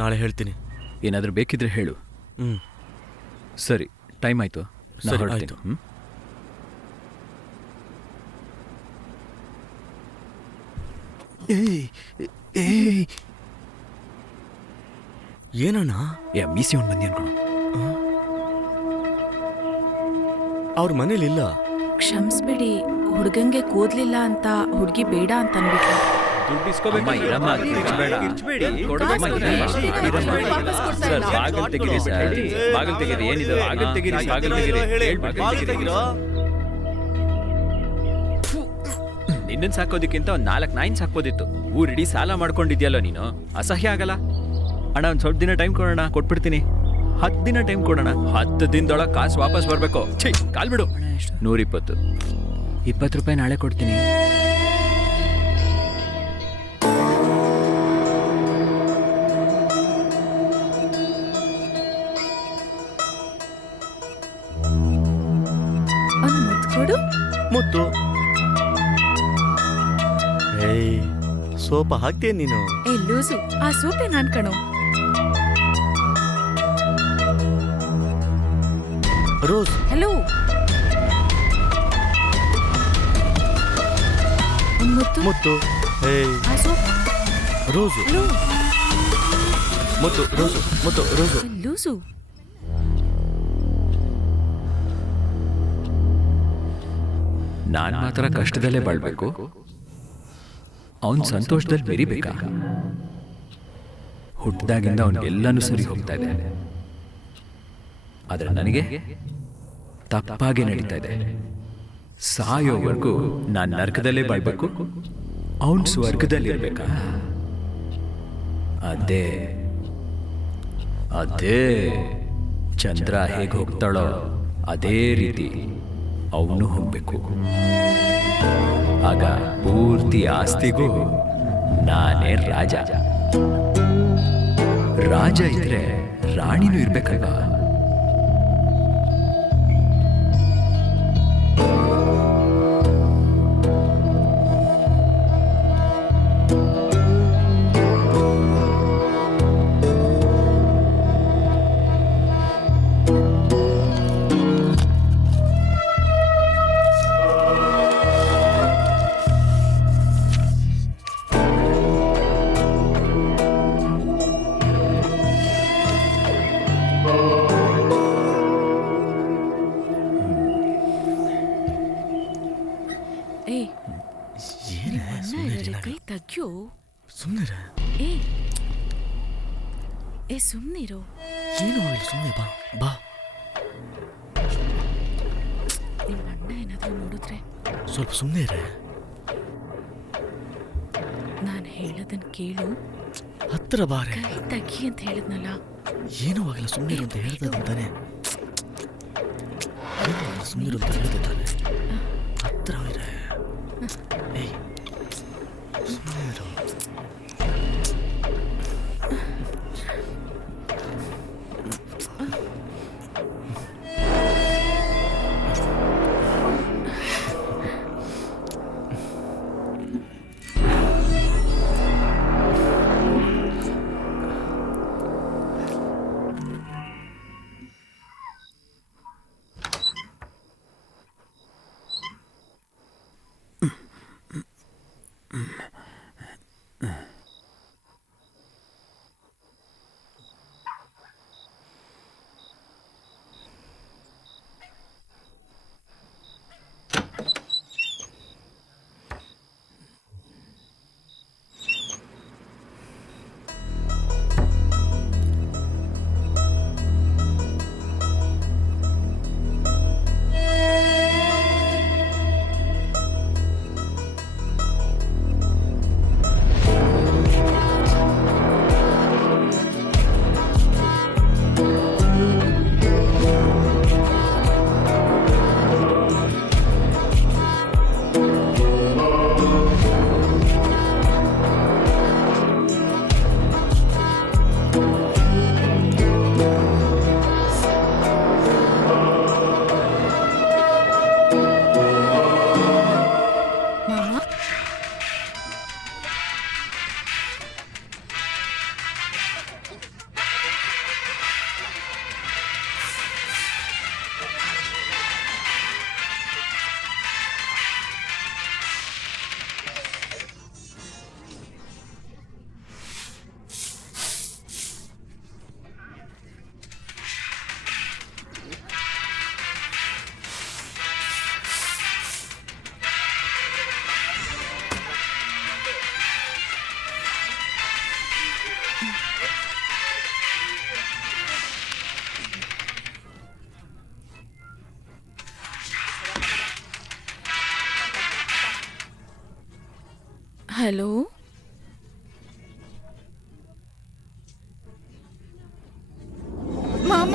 ನಾಳೆ ಹೇಳ್ತೀನಿ. ಏನಾದರೂ ಬೇಕಿದ್ರೆ ಹೇಳು. ಹ್ಞೂ ಸರಿ, ಟೈಮ್ ಆಯಿತು. ಸರಿ, ಆಯ್ತು. ಏನಣ್ಣ? ಮೀಸಿ ಅವ್ನು ಬಂದಿ ಅನ್ಕೊಂಡು. ಅವ್ರ ಮನೇಲಿಲ್ಲ. ಕ್ಷಮಿಸ್ಬಿಡಿ, ಹುಡುಗಂಗೆ ಕೂದ್ಲಿಲ್ಲ ಅಂತ ಹುಡುಗಿ ಬೇಡ ಅಂತ ಅನ್ಬಿಟ್ರು. ದುಡ್ಡು ಇಸ್ಕೋಬೇಕು. ಇರಮ್ಮ, ಕಿರ್ಚ್ಬೇಡಿ. ಕೊಡಮ್ಮ, ಇರಮ್ಮ. ಸರ್, ಬಾಗಿಲು ತೆಗೀರಿ ಸರ್. ಬಾಗಿಲು ತೆಗೀರಿ. ಏನಿದೆ? ಬಾಗಿಲು ತೆಗೀರಿ. ಬಾಗಿಲು ತೆಗೀರಿ. ಬಾಗಿಲು ತೆಗೀರಿ. ನಿನ್ನನ್ನು ಸಾಕೋದಕ್ಕಿಂತ ಒಂದು 4 ನಾಯಿನ ಸಾಕ್ಬೋದಿತ್ತು. ಊರಿಡೀ ಸಾಲ ಮಾಡ್ಕೊಂಡಿದ್ಯಲ್ಲೋ ನೀನು. ಅಸಹ್ಯ ಆಗಲ್ಲ? ಅಣ್ಣ, ಒಂದು ಸ್ವಲ್ಪ ದಿನ ಟೈಮ್ ಕೊಡೋಣ, ಕೊಟ್ಬಿಡ್ತೀನಿ. 10 ದಿನ ಟೈಮ್ ಕೊಡೋಣ. 10 ದಿನದೊಳಗೆ ಕಾಸು ವಾಪಸ್ ಬರಬೇಕು. ಛೀ, ಕಾಲ್ ಬಿಡು. 120. 20 ರೂಪಾಯಿ ನಾಳೆ ಕೊಡ್ತೀನಿ. ಒಂದು ಮುತ್ತು ಕೊಡು. ಮುತ್ತು. ಏಯ್, ಸೋಪ ಹಾಕ್ತೀಯ ನೀನು? ಏ ಲೂಸು, ಆ ಸೂಪೆ ನಾನ್ ಕಣೋ. ರೋಸ್. ಹಲೋ, ಒಂದು ಮುತ್ತು. ಮುತ್ತು. ಏಯ್, ಆ ಸೂಪ್. ರೋಸು. ಹಲೋ, ಮುತ್ತು, ರೋಸು, ಮುತ್ತು, ರೋಸು. ಲೂಸು. ನಾನು ಮಾತ್ರ ಕಷ್ಟದಲ್ಲೇ ಬಾಳ್ಬೇಕು, ಅವನ್ ಸಂತೋಷದಲ್ಲಿ ಬೆರಿಬೇಕಾ? ಹುಟ್ಟಿದಾಗಿಂದ ಅವನಿಗೆಲ್ಲನೂ ಸರಿ ಹೋಗ್ತಾ ಇದೆ, ಆದ್ರೆ ನನಗೆ ತಪ್ಪಾಗಿ ನಡೀತಾ ಇದೆ. ಸಾಯೋವರೆಗೂ ನಾನು ನರಕದಲ್ಲೇ ಬಾಳ್ಬೇಕು, ಅವನ್ ಸ್ವರ್ಗದಲ್ಲಿರ್ಬೇಕಾ? ಅದೇ ಅದೇ ಚಂದ್ರ ಹೇಗೆ ಹೋಗ್ತಾಳೋ ಅದೇ ರೀತಿ ಅವನು ಹೋಗ್ಬೇಕು. ಆಗ ಪೂರ್ತಿ ಆಸ್ತಿಗೂ ನಾನೇ ರಾಜ. ರಾಜ ಇದ್ರೆ ರಾಣಿನೂ ಇರ್ಬೇಕಲ್ವಾ? ಏ, ಕೈ ತಗ್ಯೋ. ಸುಮ್ಮನೆ ಏ ಏ, ಸುಮ್ಮನಿರೋ. ಏನು ಆಗಿಲ್ಲ, ಸುಮ್ಮನೆ ಬಾ ಬಾ. ನಿಮ್ಮ ಅಣ್ಣ ಏನಾದರೂ ನೋಡಿದ್ರೆ? ಸ್ವಲ್ಪ ಸುಮ್ಮನೆ ಇರೇ. ನಾನು ಹೇಳೋದನ್ನ ಕೇಳು. ಹತ್ತಿರ ಬಾರೆ. ಕೈ ತಗ್ಗಿ ಅಂತ ಹೇಳಿದ್ನಲ್ಲ. ಏನೂ ಆಗಿಲ್ಲ, ಸುಮ್ಮನೆ ಅಂತ ಹೇಳ್ದಂತಾನೆ. ಸುಮ್ಮನೆ ಅಂತ ಹೇಳ್ದೆ ತಾನೆ. ಹತ್ತಿರ ಇರೇ. ಏಯ್, ಸುಮ್ಮನೆ ಇರು. ಹಲೋ, ಮಾಮ.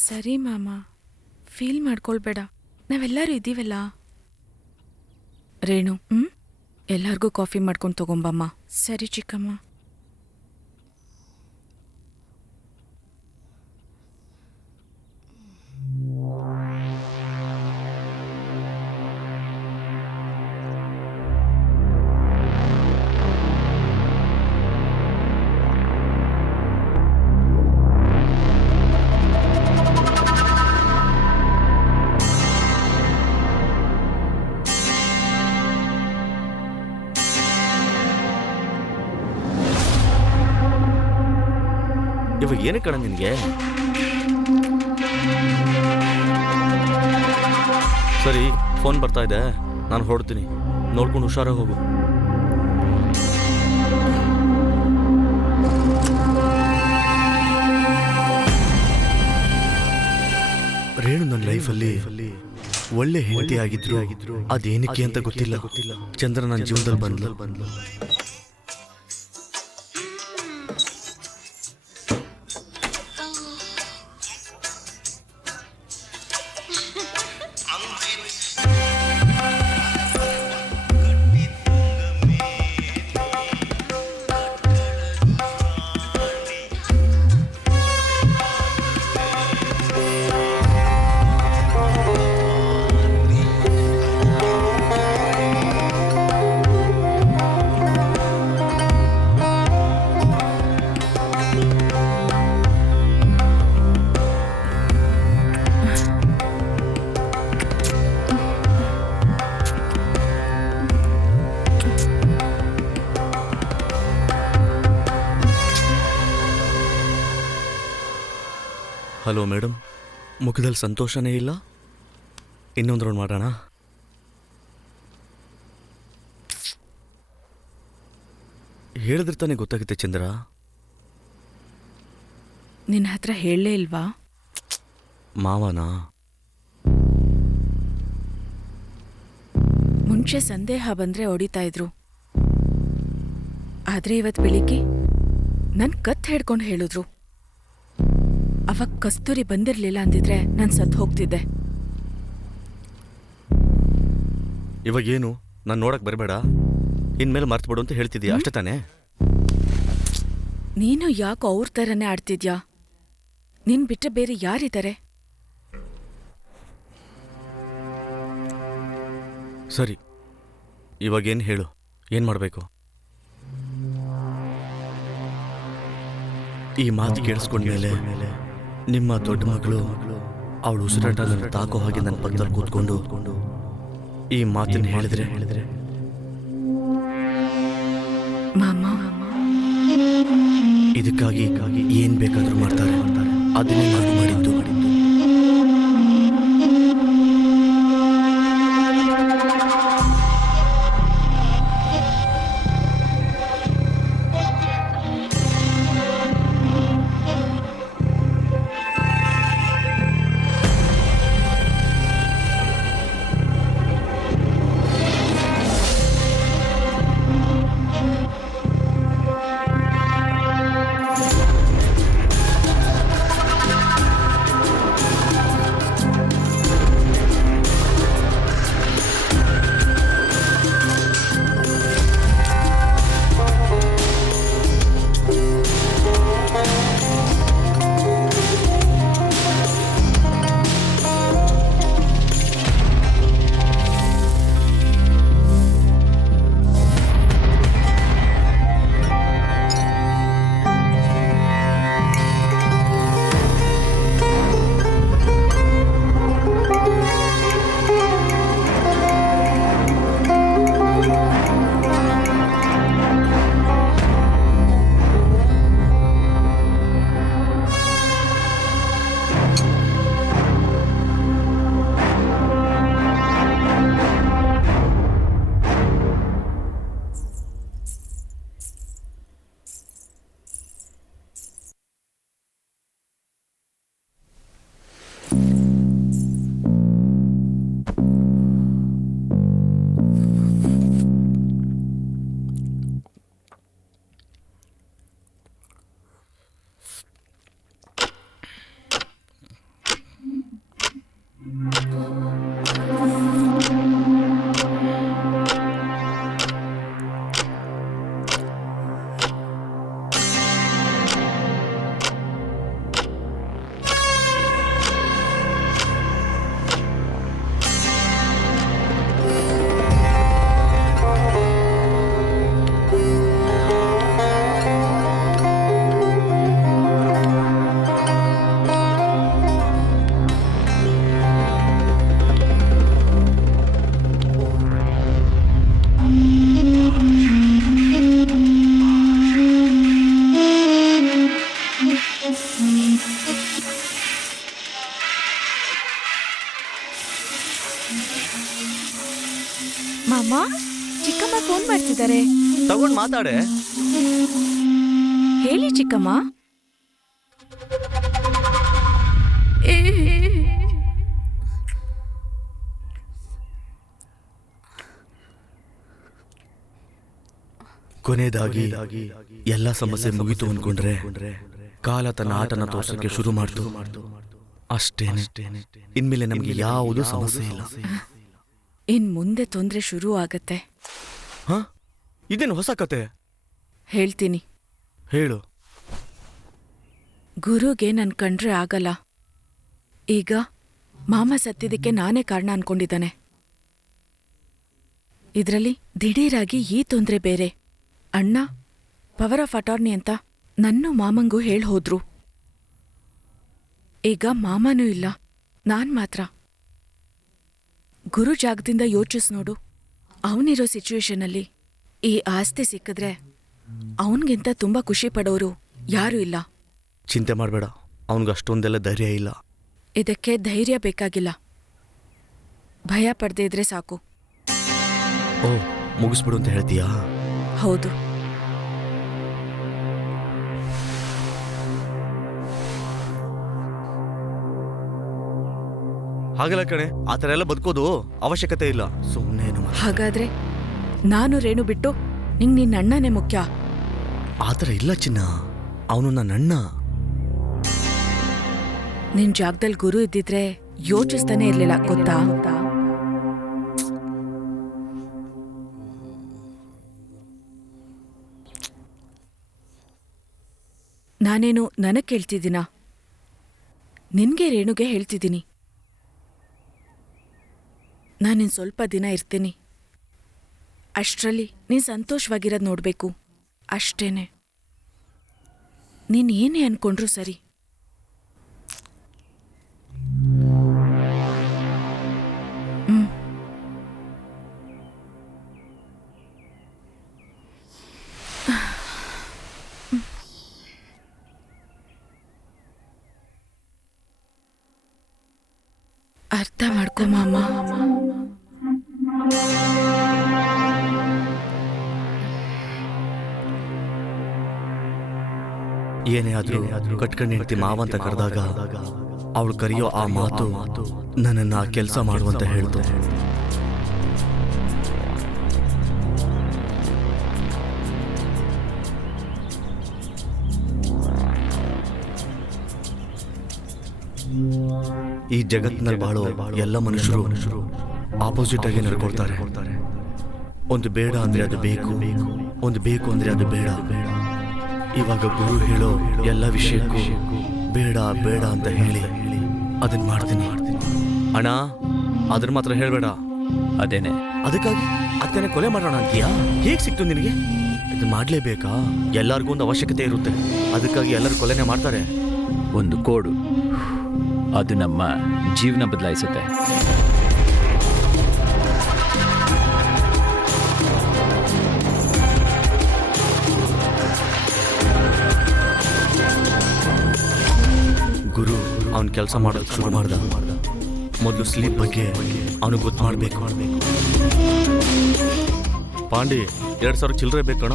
ಸರಿ ಮಾಮ, ಫೀಲ್ ಮಾಡ್ಕೊಳ್ಬೇಡ, ನಾವೆಲ್ಲರೂ ಇದ್ದೀವಲ್ಲ. ರೇಣು, ಎಲ್ಲರಿಗೂ ಕಾಫಿ ಮಾಡ್ಕೊಂಡು ತಗೊಂಬಮ್ಮ. ಸರಿ ಚಿಕ್ಕಮ್ಮ. ಇವಾಗ ಏನು ಕಣ ನಿನಗೆ? ಸರಿ, ಫೋನ್ ಬರ್ತಾ ಇದೆ, ನಾನು ಹೊರಡ್ತೀನಿ. ನೋಡ್ಕೊಂಡು ಹುಷಾರಾಗಿ ಹೋಗು. ರೇಣು ನನ್ನ ಲೈಫಲ್ಲಿ ಒಳ್ಳೆ ಹೆಂಡತಿ ಆಗಿದ್ರು ಅದೇನಕ್ಕೆ ಅಂತ ಗೊತ್ತಿಲ್ಲ. ಚಂದ್ರ ನನ್ನ ಜೀವನದಲ್ಲಿ ಬಂದ್ಲು. ಹಲೋ ಮೇಡಮ್, ಮುಖದಲ್ಲಿ ಸಂತೋಷನೇ ಇಲ್ಲ. ಇನ್ನೊಂದು ರೌಂಡ್ ಮಾಡೋಣ. ಹೇಳಿದ್ರೆ ತಾನೇ ಗೊತ್ತಾಗುತ್ತೆ ಚಂದ್ರ. ನಿನ್ನ ಹತ್ರ ಹೇಳಲೇ ಇಲ್ವಾ? ಮಾವನಾ? ಮುಂಚೆ ಸಂದೇಹ ಬಂದ್ರೆ ಹೊಡಿತಾ ಇದ್ರು, ಆದ್ರೆ ಇವತ್ತು ಬೆಳಿಗ್ಗೆ ನನ್ ಕತ್ ಹಿಡ್ಕೊಂಡು ಹೇಳಿದ್ರು. ಅವಾಗ ಕಸ್ತೂರಿ ಬಂದಿರ್ಲಿಲ್ಲ ಅಂದಿದ್ರೆ ನಾನು ಸತ್ತು ಹೋಗ್ತಿದ್ದೆ. ಇವಾಗೇನು ನಾನು ನೋಡಕ್ ಬರಬೇಡ, ಇನ್ಮೇಲೆ ಮರ್ತು ಬಿಡು ಅಂತ ಹೇಳ್ತಿದ್ಯಾ, ಅಷ್ಟೇ ತಾನೇ? ನೀನು ಯಾಕೋ ಅವ್ರ ಥರನೇ ಆಡ್ತಿದ್ಯಾ? ನಿನ್ ಬಿಟ್ರೆ ಬೇರೆ ಯಾರಿದ್ದಾರೆ? ಸರಿ, ಇವಾಗೇನು ಹೇಳು, ಏನು ಮಾಡಬೇಕು? ಈ ಮಾತು ಕೇಳಿಸ್ಕೊಂಡ್ಮೇಲೆ ನಿಮ್ಮ ದೊಡ್ಡ ಮಗಳು ಅವಳು ಉಸಿರಾಟ ನನ್ನ ತಾಕೋ ಹಾಗೆ ನನ್ನ ಪಕ್ಕದಲ್ಲಿ ಕೂತ್ಕೊಂಡು ಈ ಮಾತನ್ನು ಹೇಳಿದ್ರೆ ಮಾಮ, ಇದಕ್ಕಾಗಿ ಏನ್ ಬೇಕಾದ್ರೂ ಮಾಡ್ತಾರೆ, ಅದನ್ನೇ ನಾನು ಮಾಡಿದ್ದು. ಮಾಮ, ಚಿಕ್ಕಮ್ಮ ಫೋನ್ ಮಾಡ್ತಿದ್ದಾರೆ. ತಗೊಂಡ್ ಮಾತಾಡೆ. ಹೇಳಿ ಚಿಕ್ಕಮ್ಮ. ಕೊನೆಯದಾಗಿ ಎಲ್ಲ ಸಮಸ್ಯೆ ಮುಗಿತು ಅನ್ಕೊಂಡ್ರೆ ಕಾಲ ತನ್ನ ಆಟನ ತೋರ್ಸಕ್ಕೆ ಶುರು ಮಾಡ್ತು. ಅಷ್ಟೇನೆ, ಇನ್ಮೇಲೆ ನಮ್ಗೆ ಯಾವುದೂ ಸಮಸ್ಯೆ ಇಲ್ಲ. ಇನ್ ಮುಂದೆ ತೊಂದ್ರೆ ಶುರು ಆಗತ್ತೆ. ಹ? ಇದೇನು ಹೊಸ ಕತೆ? ಹೇಳ್ತೀನಿ, ಹೇಳು. ಗುರುಗೆ ನನ್ ಕಂಡ್ರೆ ಆಗಲ್ಲ. ಈಗ ಮಾಮ ಸತ್ತಿದ್ದಕ್ಕೆ ನಾನೇ ಕಾರಣ ಅನ್ಕೊಂಡಿದ್ದಾನೆ. ಇದ್ರಲ್ಲಿ ದಿಢೀರಾಗಿ ಈ ತೊಂದ್ರೆ ಬೇರೆ. ಅಣ್ಣ ಪವರ್ ಆಫ್ ಅಟಾರ್ನಿ ಅಂತ ನನ್ನೂ ಮಾಮಂಗೂ ಹೋದ್ರು. ಈಗ ಮಾಮನೂ ಇಲ್ಲ, ನಾನ್ ಮಾತ್ರ. ಗುರು ಜಾಗದಿಂದ ಯೋಚಿಸ್ ನೋಡು. ಅವನಿರೋ ಸಿಚುವೇಶನಲ್ಲಿ ಈ ಆಸ್ತಿ ಸಿಕ್ಕಿದ್ರೆ ಅವನ್ಗಿಂತ ತುಂಬಾ ಖುಷಿ ಪಡೋರು ಯಾರೂ ಇಲ್ಲ. ಚಿಂತೆ ಮಾಡಬೇಡ, ಅವನಿಗೆ ಅಷ್ಟೊಂದೆಲ್ಲ ಧೈರ್ಯ ಇಲ್ಲ. ಇದಕ್ಕೆ ಧೈರ್ಯ ಬೇಕಾಗಿಲ್ಲ, ಭಯ ಪಡ್ದೇ ಇದ್ರೆ ಸಾಕು. ಓ, ಮುಗಿಸ್ಬಿಡು ಅಂತ ಹೇಳ್ತೀಯಾ? ಹೌದು. ಹಾಗಲ್ಲ ಕಣೆ, ಆ ಥರ ಎಲ್ಲ ಬದುಕೋದು ಅವಶ್ಯಕತೆ ಇಲ್ಲ. ಸುಮ್ಮನೆ ಹಾಗಾದ್ರೆ ನಾನು ರೇಣು ಬಿಟ್ಟು ನಿಂಗೆ ನಿನ್ನ ಅಣ್ಣನೇ ಮುಖ್ಯ? ಆ ಥರ ಇಲ್ಲ ಚಿನ್ನ, ಅವನು ನನ್ನ ಅಣ್ಣ. ನಿನ್ ಜಾಗದಲ್ಲಿ ಗುರು ಇದ್ದಿದ್ರೆ ಯೋಚಿಸ್ತಾನೆ ಇರ್ಲಿಲ್ಲ, ಗೊತ್ತಾ? ನಾನೇನು ನನಗ್ ಕೇಳ್ತಿದ್ದೀನಾ? ನಿನ್ಗೆ ರೇಣುಗೆ ಹೇಳ್ತಿದ್ದೀನಿ. ನಾನಿನ್ ಸ್ವಲ್ಪ ದಿನ ಇರ್ತೀನಿ. ಅಷ್ಟ್ರಲ್ಲಿ ನೀನ್ ಸಂತೋಷವಾಗಿರೋದ್ ನೋಡ್ಬೇಕು ಅಷ್ಟೇನೆ. ನೀನ್ ಏನೇ ಅನ್ಕೊಂಡ್ರೂ ಸರಿ. ಅರ್ಥ ಮಾಡ್ಕೊ ಮಾಮ. ಏನೇ ಆದ್ರೂ ಕಟ್ಕೊಂಡು ಹೆಂಡ್ತಿ ಮಾವ ಅಂತ ಕರೆದಾಗ ಅವಳು ಕರೆಯೋ ಆ ಮಾತು ನನ್ನನ್ನು ಆ ಕೆಲಸ ಮಾಡುವಂತ ಹೇಳ್ತು. ಈ ಜಗತ್ತಿನಲ್ಲಿ ಬಾಳೋ ಎಲ್ಲ ಮನುಷ್ಯರು ಆಪೋಸಿಟ್ ಆಗಿ ನಡ್ಕೊಳ್ತಾರೆ. ಒಂದು ಬೇಡ ಅಂದ್ರೆ ಅದು ಬೇಕು, ಒಂದು ಬೇಕು ಅಂದ್ರೆ ಅದು ಬೇಡ. ಇವಾಗ ಗುರು ಹೇಳೋ ಎಲ್ಲ ವಿಷಯಕ್ಕೂ ಬೇಡ ಬೇಡ ಅಂತ ಹೇಳಿ ಅದನ್ನ ಮಾಡ್ತೀನಿ. ಅಣ್ಣ ಅದ್ರ ಮಾತ್ರ ಹೇಳ್ಬೇಡ. ಅದೇನೆ. ಅದಕ್ಕಾಗಿ ಅತ್ತನೆ ಕೊಲೆ ಮಾಡೋಣ ಅಂತೀಯಾ? ಹೇಗ್ ಸಿಕ್ತು ನಿನಗೆ? ಇದು ಮಾಡ್ಲೇಬೇಕಾ? ಎಲ್ಲರಿಗೂ ಒಂದು ಅವಶ್ಯಕತೆ ಇರುತ್ತೆ, ಅದಕ್ಕಾಗಿ ಎಲ್ಲರೂ ಕೊಲೆನೇ ಮಾಡ್ತಾರೆ. ಒಂದು ಕೋಡು, ಅದು ನಮ್ಮ ಜೀವನ ಬದಲಾಯಿಸುತ್ತೆ. ಗುರು ಅವನ್ ಕೆಲಸ ಮಾಡೋದು ಶುರು ಮಾಡ್ದ. ಮೊದಲು ಸ್ಲೀಪ್ ಬಗ್ಗೆ ಅವನು ಗೊತ್ತು ಮಾಡ್ಬೇಕು. ಪಾಂಡಿ 2,000 ಚಿಲ್ಲರೆ ಬೇಕಣ?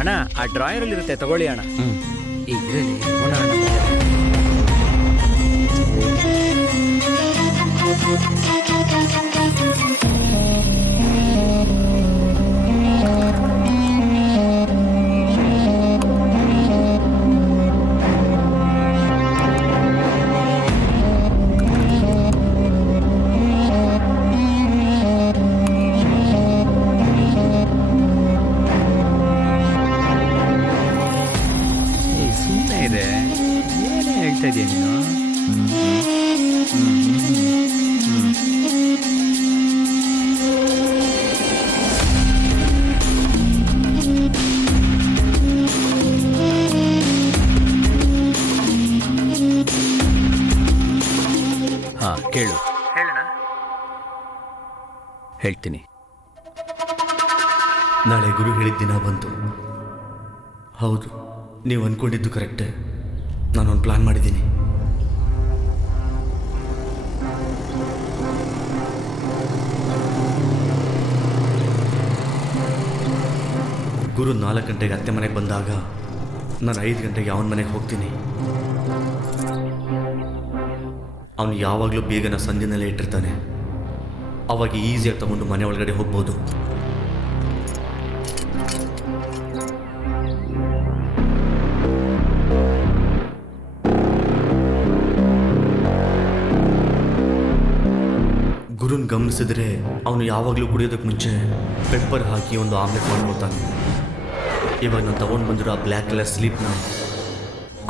ಅಣ್ಣ ಆ ಡ್ರಾಯರಲ್ಲಿ ಇರುತ್ತೆ, ತಗೊಳ್ಳಿ ಅಣ್ಣ. ಇದ್ರಲ್ಲಿ ಸುಮ್ಮನೆ ಇದೆ. ಏನೇ ಹೇಳ್ತಾ ಇದೀಯ ನೀನು? ಹಾ, ಕೇಳು. ಹೇಳೋಣ. ಹೇಳ್ತೀನಿ. ನಾಳೆ ಗುರು ಹೇಳಿದ ದಿನ ಬಂತು. ಹೌದು, ನೀವು ಅಂದ್ಕೊಂಡಿದ್ದು ಕರೆಕ್ಟೇ. ನಾನೊಂದು ಪ್ಲಾನ್ ಮಾಡಿದ್ದೀನಿ. ಗುರು 4 ಗಂಟೆಗೆ ಅತ್ತೆ ಮನೆಗೆ ಬಂದಾಗ ನಾನು 5 ಗಂಟೆಗೆ ಅವನ ಮನೆಗೆ ಹೋಗ್ತೀನಿ. ಅವನು ಯಾವಾಗಲೂ ಬೇಗನ ಸಂಜೆನಲ್ಲೇ ಇಟ್ಟಿರ್ತಾನೆ. ಅವಾಗ ಈಸಿಯಾಗಿ ತಗೊಂಡು ಮನೆ ಒಳಗಡೆ ಹೋಗ್ಬೋದು. ಗುರುನ್ ಗಮನಿಸಿದ್ರೆ ಅವನು ಯಾವಾಗಲೂ ಕುಡಿಯೋದಕ್ಕೆ ಮುಂಚೆ ಪೆಪ್ಪರ್ ಹಾಕಿ ಒಂದು ಆಮ್ಲೆಟ್ ಮಾಡ್ಕೊಳ್ತಾನೆ. ಇವಾಗ ನಾನು ತಗೊಂಡು ಬಂದಿರೋ ಆ ಬ್ಲ್ಯಾಕ್ ಕಲರ್ ಸ್ಲೀಪ್ನ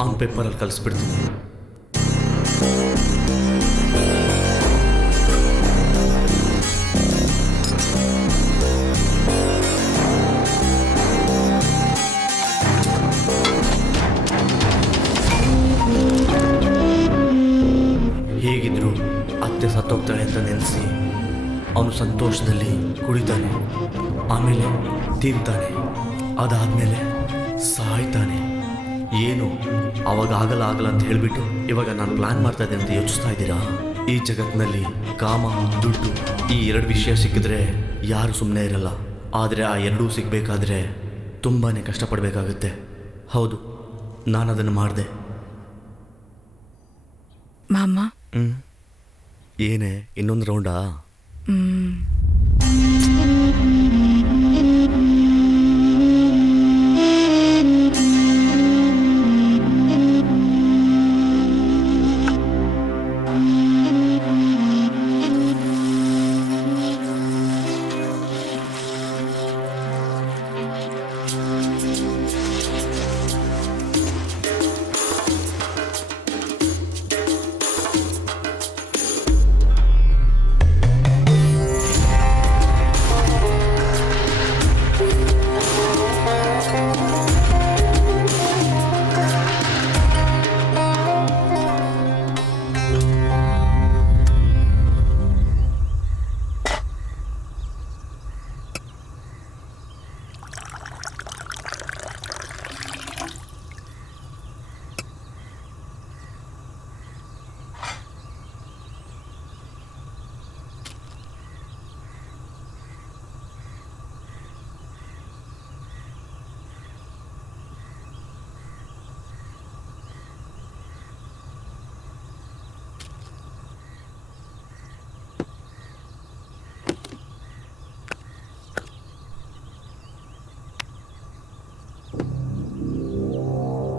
ಅವನ ಪೆಪ್ಪರಲ್ಲಿ ಕಲಿಸ್ಬಿಡ್ತೀನಿ. ಹೇಗಿದ್ರು ಅತ್ತೆ ಸತ್ತೋಗ್ತಾಳೆ ಅಂತ ನೆನೆಸಿ ಅವನು ಸಂತೋಷದಲ್ಲಿ ಕುಡಿತಾನೆ, ಆಮೇಲೆ ತಿಂತಾನೆ, ಅದಾದಮೇಲೆ ಸಾಯ್ತಾನೆ. ಏನು ಅವಾಗ ಆಗಲ್ಲ ಅಂತ ಹೇಳಿಬಿಟ್ಟು ಇವಾಗ ನಾನು ಪ್ಲಾನ್ ಮಾಡ್ತಾ ಇದ್ದೆ ಅಂತ ಯೋಚಿಸ್ತಾ ಇದ್ದೀರಾ? ಈ ಜಗತ್ತಿನಲ್ಲಿ ಕಾಮ, ದುಡ್ಡು ಈ 2 ವಿಷಯ ಸಿಕ್ಕಿದ್ರೆ ಯಾರು ಸುಮ್ಮನೆ ಇರಲ್ಲ. ಆದರೆ ಆ 2 ಸಿಗಬೇಕಾದ್ರೆ ತುಂಬಾ ಕಷ್ಟಪಡಬೇಕಾಗುತ್ತೆ. ಹೌದು, ನಾನು ಅದನ್ನು ಮಾಡಿದೆ. ಮಾಮ. ಏನೇ ಇನ್ನೊಂದು ರೌಂಡಾ?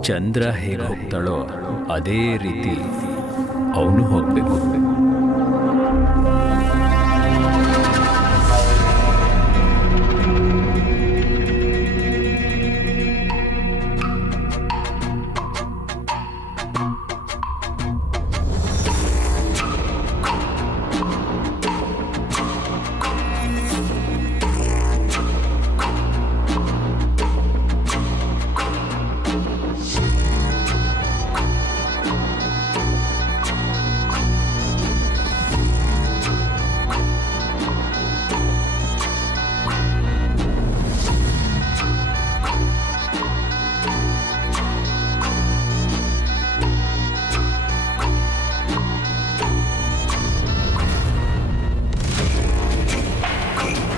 ಚಂದ್ರ ಹೇಗೆ ಹೋಗ್ತಾಳೋ ಅದೇ ರೀತಿ ಅವನು ಹೋಗ್ಬೇಕು.